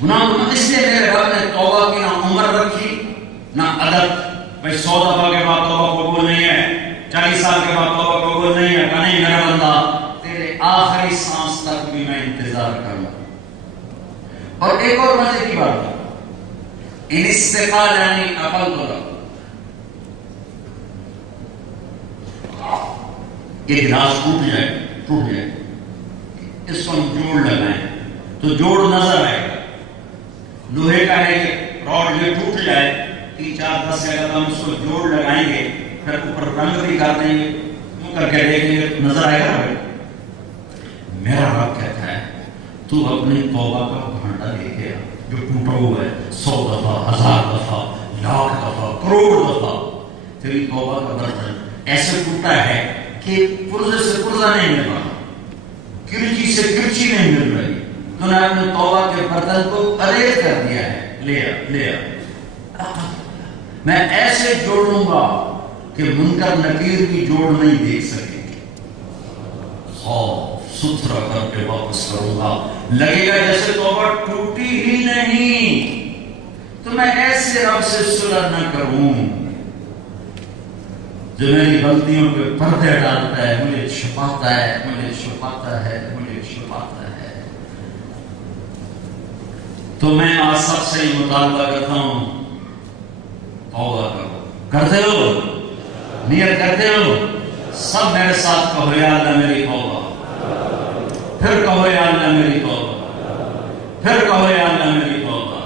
گناہ اس لیے میرے رب نے توبہ کی نہ عمر رکھی نہ عدد، بھائی 100 دفعہ کے بعد توبہ قبول نہیں ہے، 40 سال کے بعد توبہ قبول نہیں ہے، کہ نہیں میرا بندہ تیرے آخری سانس تک بھی میں انتظار کروں۔ اور ایک اور مزے کی بات ہے، ان استقال یعنی عقل تو رکھ، یہ گلاس ٹوٹ جائے اس کو ہم جوڑ لگائیں تو جوڑ نظر آئے گا، لوہے کا ہے کہ راڈ یہ ٹوٹ جائے 3 4 10 جگہ ہم اس کو جوڑ لگائیں گے، پھر اوپر رنگ بھی کر دیں گے، کر کے دیکھیں گے نظر آئے گا۔ میرا رب کہتا ہے تو اپنی توبہ کا بھانڈا لے کے جو ٹوٹا ہوا ہے 100 دفعہ 1000 دفعہ 1,00,000 دفعہ کروڑ دفعہ، تیری توبہ کا برتن ایسے ٹوٹا ہے کہ پرزے سے پرزہ نہیں مل رہا، کرچی سے کرچی نہیں مل رہی، تو نے اپنے توبہ کے برتن کو اریز کر دیا ہے، لے آ میں ایسے جوڑوں گا کہ منکر نکیر کی جوڑ نہیں دیکھ سکے گی، صاف ستھرا کر کے واپس کروں گا، لگے گا جیسے توبہ ٹوٹی ہی نہیں۔ تو میں ایسے رب سے صلح نہ کروں جو میری غلطیوں پہ پردے ڈالتا ہے، مجھے چھپاتا ہے، تو میں آج سب سے ہی مطالبہ کرتا ہوں، توبہ کرو، کرتے ہو، نیت کرتے ہو، سب میرے ساتھ کہو یا اللہ میری توبہ، پھر کہو یا اللہ میری توبہ، پھر کہو یا اللہ میری توبہ۔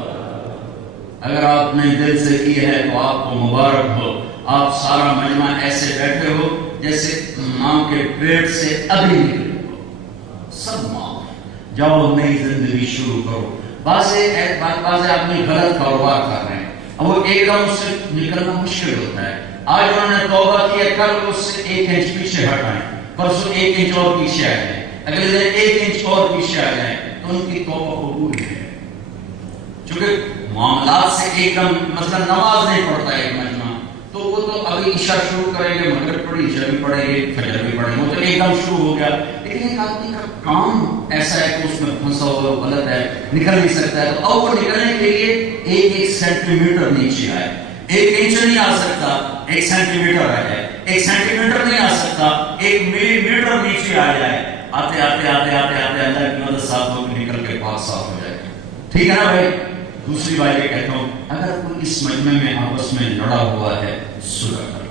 اگر آپ نے دل سے کی ہے تو آپ کو مبارک ہو، آپ سارا مجمع ایسے بیٹھے ہو جیسے ماں کے پیٹ سے ابھی نکلے ہو، سب معاف، جاؤ نئی زندگی شروع کرو۔ بعض آدمی غلط کاروبار کر رہے ہیں، اب وہ ایک دم اس سے نکلنا مشکل ہوتا ہے، آج انہوں نے توبہ کی ہے، کل اس سے 1 انچ پیچھے ہٹائیں، پرسوں 1 انچ اور پیچھے آ جائیں، اگلے دن 1 انچ اور پیچھے آ جائیں، تو ان کی توبہ قبول ہے۔ چونکہ معاملات سے ایک دم مثلا نماز نہیں پڑھتا ہے ایک مجمع، تو وہ تو ابھی عشاء شروع کریں گے، مغرب پڑھی، عشاء بھی پڑھیں گے، فجر بھی پڑھیں گے، وہ تو ایک دم شروع ہو گیا۔ لیکن ایک آدمی کا کام ایسا ہے کہ اس میں پھنسا ہوا غلط ہے، نکل نہیں سکتا ہے، تو اب وہ نکلنے کے لیے 1 سینٹی میٹر نیچے آئے، 1 انچ نہیں آ سکتا، 1 سینٹی میٹر آ جائے، 1 سینٹی میٹر نہیں آ سکتا، 1 ملی میٹر نیچے آ جائے، آتے اللہ کی مدد ساتھ ہو کے نکل کے پاک صاف ہو جائے۔ ٹھیک ہے نا بھائی؟ دوسری بات یہ کہتا ہوں، اگر کوئی اس مجمع میں آپس میں لڑا ہوا ہے، صلح کر،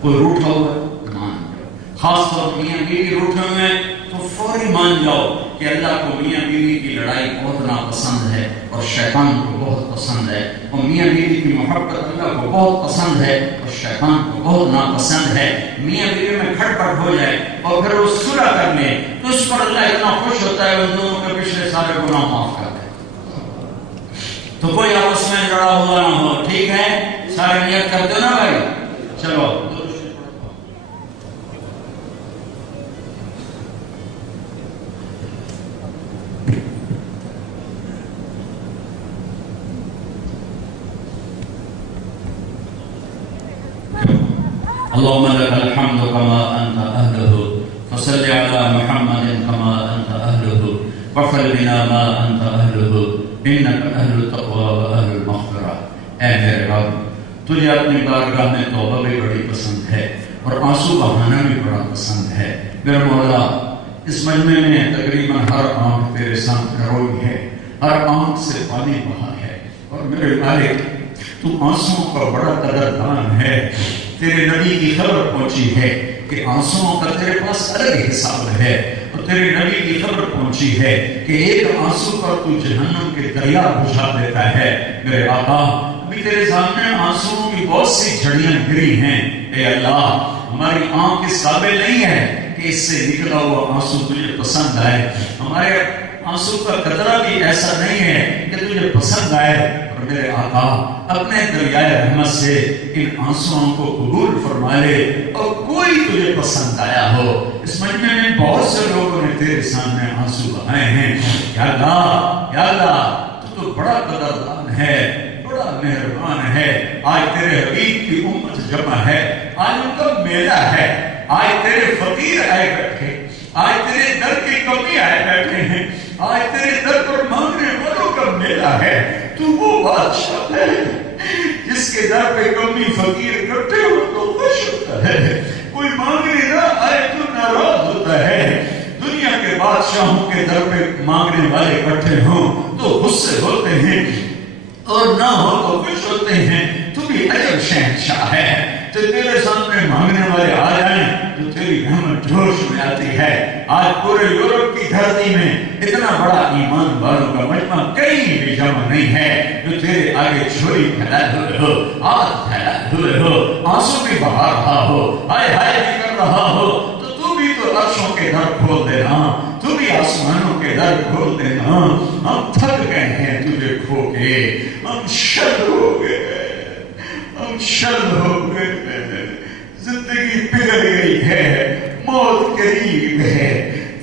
کوئی روٹھا ہوا ہے مان جاؤ، خاص طور پر میاں بیوی روٹھے ہوئے ہیں تو فوری مان جاؤ کہ اللہ کو میاں بیوی کی لڑائی بہت ناپسند ہے، اور شیطان کو بہت پسند ہے، اور میاں بیوی کی محبت اللہ کو بہت پسند ہے اور شیطان کو بہت ناپسند ہے۔ میاں بیوی میں کھٹ پٹ ہو جائے اور پھر وہ صلح کر لیں تو اس پر اللہ اتنا خوش ہوتا ہے، ان دونوں کے پچھلے سارے گناہ معاف کر دے۔ تو کوئی آپس میں لڑا ہوا نہ ہو، ٹھیک ہے؟ سارے نیت کرتے ہو نا بھائی؟ چلو اللهم لك الحمد كما أنت أهله، فصل على محمد كما أنت أهله، وفعل بنا ما أنت أهله، إنك أهل التقوى وأهل المغفرة۔ اے میرے رب، تجھے اپنی بارگاہ میں توبہ بھی بڑی پسند ہے اور آنسو بہانا بھی بڑا پسند ہے۔ میرے مولا، اس مجمع میں تقریباً ہر آنکھ تیرے سامنے روئی ہے، ہر آنکھ سے پانی بہا ہے، اور میرے مالک تو آنسوؤں کا بڑا قدردان ہے۔ تیرے نبی کی خبر پہنچی ہے کہ آنسوؤں کا تیرے پاس الگ حساب ہے، اور تیرے نبی کی خبر پہنچی ہے کہ ایک آنسو پر تو جہنم کے دریا بجھا دیتا ہے۔ میرے آقا، ابھی تیرے سامنے آنسوؤں کی بہت سی جھڑیاں گری ہیں، اے اللہ ہماری آنکھ اس قابل نہیں ہے کہ اس سے نکلا ہوا آنسو تجھے پسند آئے. ہمارے آنسو کا قطرہ بھی ایسا نہیں ہے کہ تجھے پسند آئے. اور میرے آقا اپنے دریائے رحمت سے ان آنسوؤں کو قبول فرما لے. اور کوئی تجھے پسند آیا ہو, اس مجمع میں بہت سے لوگوں نے تیرے سامنے آنسو بہائے ہیں. یا اللہ تو بڑا قدردان ہے, بڑا مہربان ہے. آج تیرے حبیب کی امت جمع ہے, آج ان کا میلہ ہے. آج تیرے فقیر آئے بیٹھے, آج تیرے در کی کمی آئے بیٹھے ہیں, آج تیرے در پر مانگنے والوں کا میلہ ہے. تو وہ بادشاہ ہے جس کے در پہ کمی فقیر اکٹھے ہو تو خوش ہوتا ہے. کوئی مانگنے نہ آئے تو ناراض ہوتا ہے. دنیا کے بادشاہوں کے در پہ مانگنے والے اکٹھے ہوں تو غصے ہوتے ہیں, اور نہ ہو تو خوش ہوتے ہیں. تو بھی عجب شہنشاہ ہے. تو تیرے سامنے مانگنے والے آ جائیں تو تیری رحمت جوش میں آتی ہے. آج پورے یورپ کی دھرتی میں اتنا بڑا ایمان والوں کا مجمع کہیں بھی جمع نہیں ہے جو تیرے آگے چھری پھیلائے ہوئے ہو, آگ پھیلائے ہوئے ہو, آنسو بھی بہا رہا ہو, ہائے ہائے بھی کر رہا ہو. تو بھی تو عرشوں کے در کھول دینا, تو بھی آسمانوں کے در کھول دینا. ہم تھک گئے ہیں تجھے کھو کے, ہم شد ہو گئے, ہم شد ہو گئے. زندگی بگڑ گئی ہے, موت قریب ہے,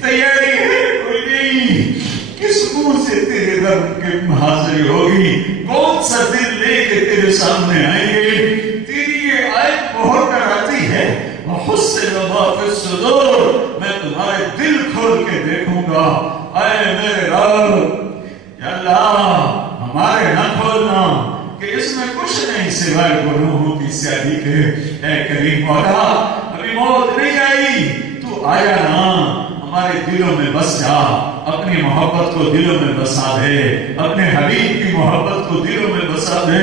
تیاری ہے کوئی نہیں. کس منہ سے تیرے در کے حاضری ہوگی, کون سا دل لے کے تیرے سامنے آئیں گے. تیری یہ آیت بہت ڈراتی ہے, وحسن ما فی الصدور, میں تمہارے دل کھول کے دیکھوں گا. اے میرے رب, یا اللہ ہمارے نہ کھولنا کہ اس میں کچھ نہیں سوائے گناہوں کی سیاہی کے. اے کریم مولا, ابھی موت نہیں آئی, تو آیا نا, ہمارے دلوں میں بس جا, اپنی محبت کو دلوں میں بسا دے, اپنے حبیب کی محبت کو دلوں میں بسا دے.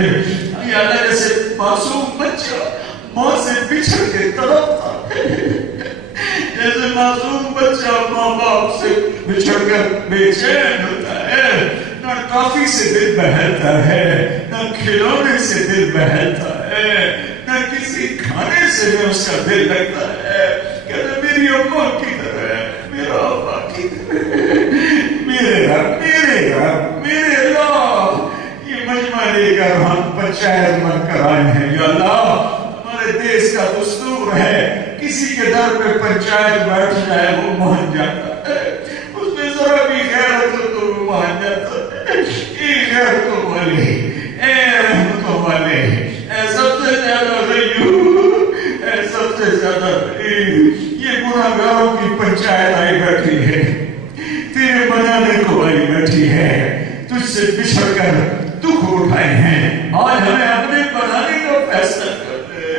یا اللہ جیسے معصوم بچہ ماں سے بچھڑ کے تڑپتا ہے, جیسے معصوم بچہ ماں باپ سے بچھڑ کر بے چین ہوتا ہے, نہ کافی سے دل بہلتا ہے, نہ کھلونے سے دل بہلتا ہے, نہ کسی کھانے سے بھی اس کا دل لگتا ہے. کہتا میری اماں کی طرح ہے, میرا ابا کی طرح ہے, میرے رب, میرے رب, میرے اللہ. یہ مجمع لے کر ہم پنچایت من کر آئے ہیں. یا اللہ ہمارے دیش کا دستور ہے, کسی کے در پہ پنچایت بیٹھ جائے وہ مان جاتا ہے, اس میں ذرا بھی غیرت ہو تو وہ مان جاتا ہے. اے غیرتوں والے, اے رحمتوں والے, اے سب سے زیادہ غیور, اے سب سے زیادہ رحیم, یہ گناہگاروں کی پنچایت آئی بیٹھی ہے, تیرے بنانے کو آئی بیٹھی ہے, تجھ سے بچھڑ کر دکھ اٹھائے ہیں. آج ہمیں اپنے بنانے کا فیصلہ کر دے.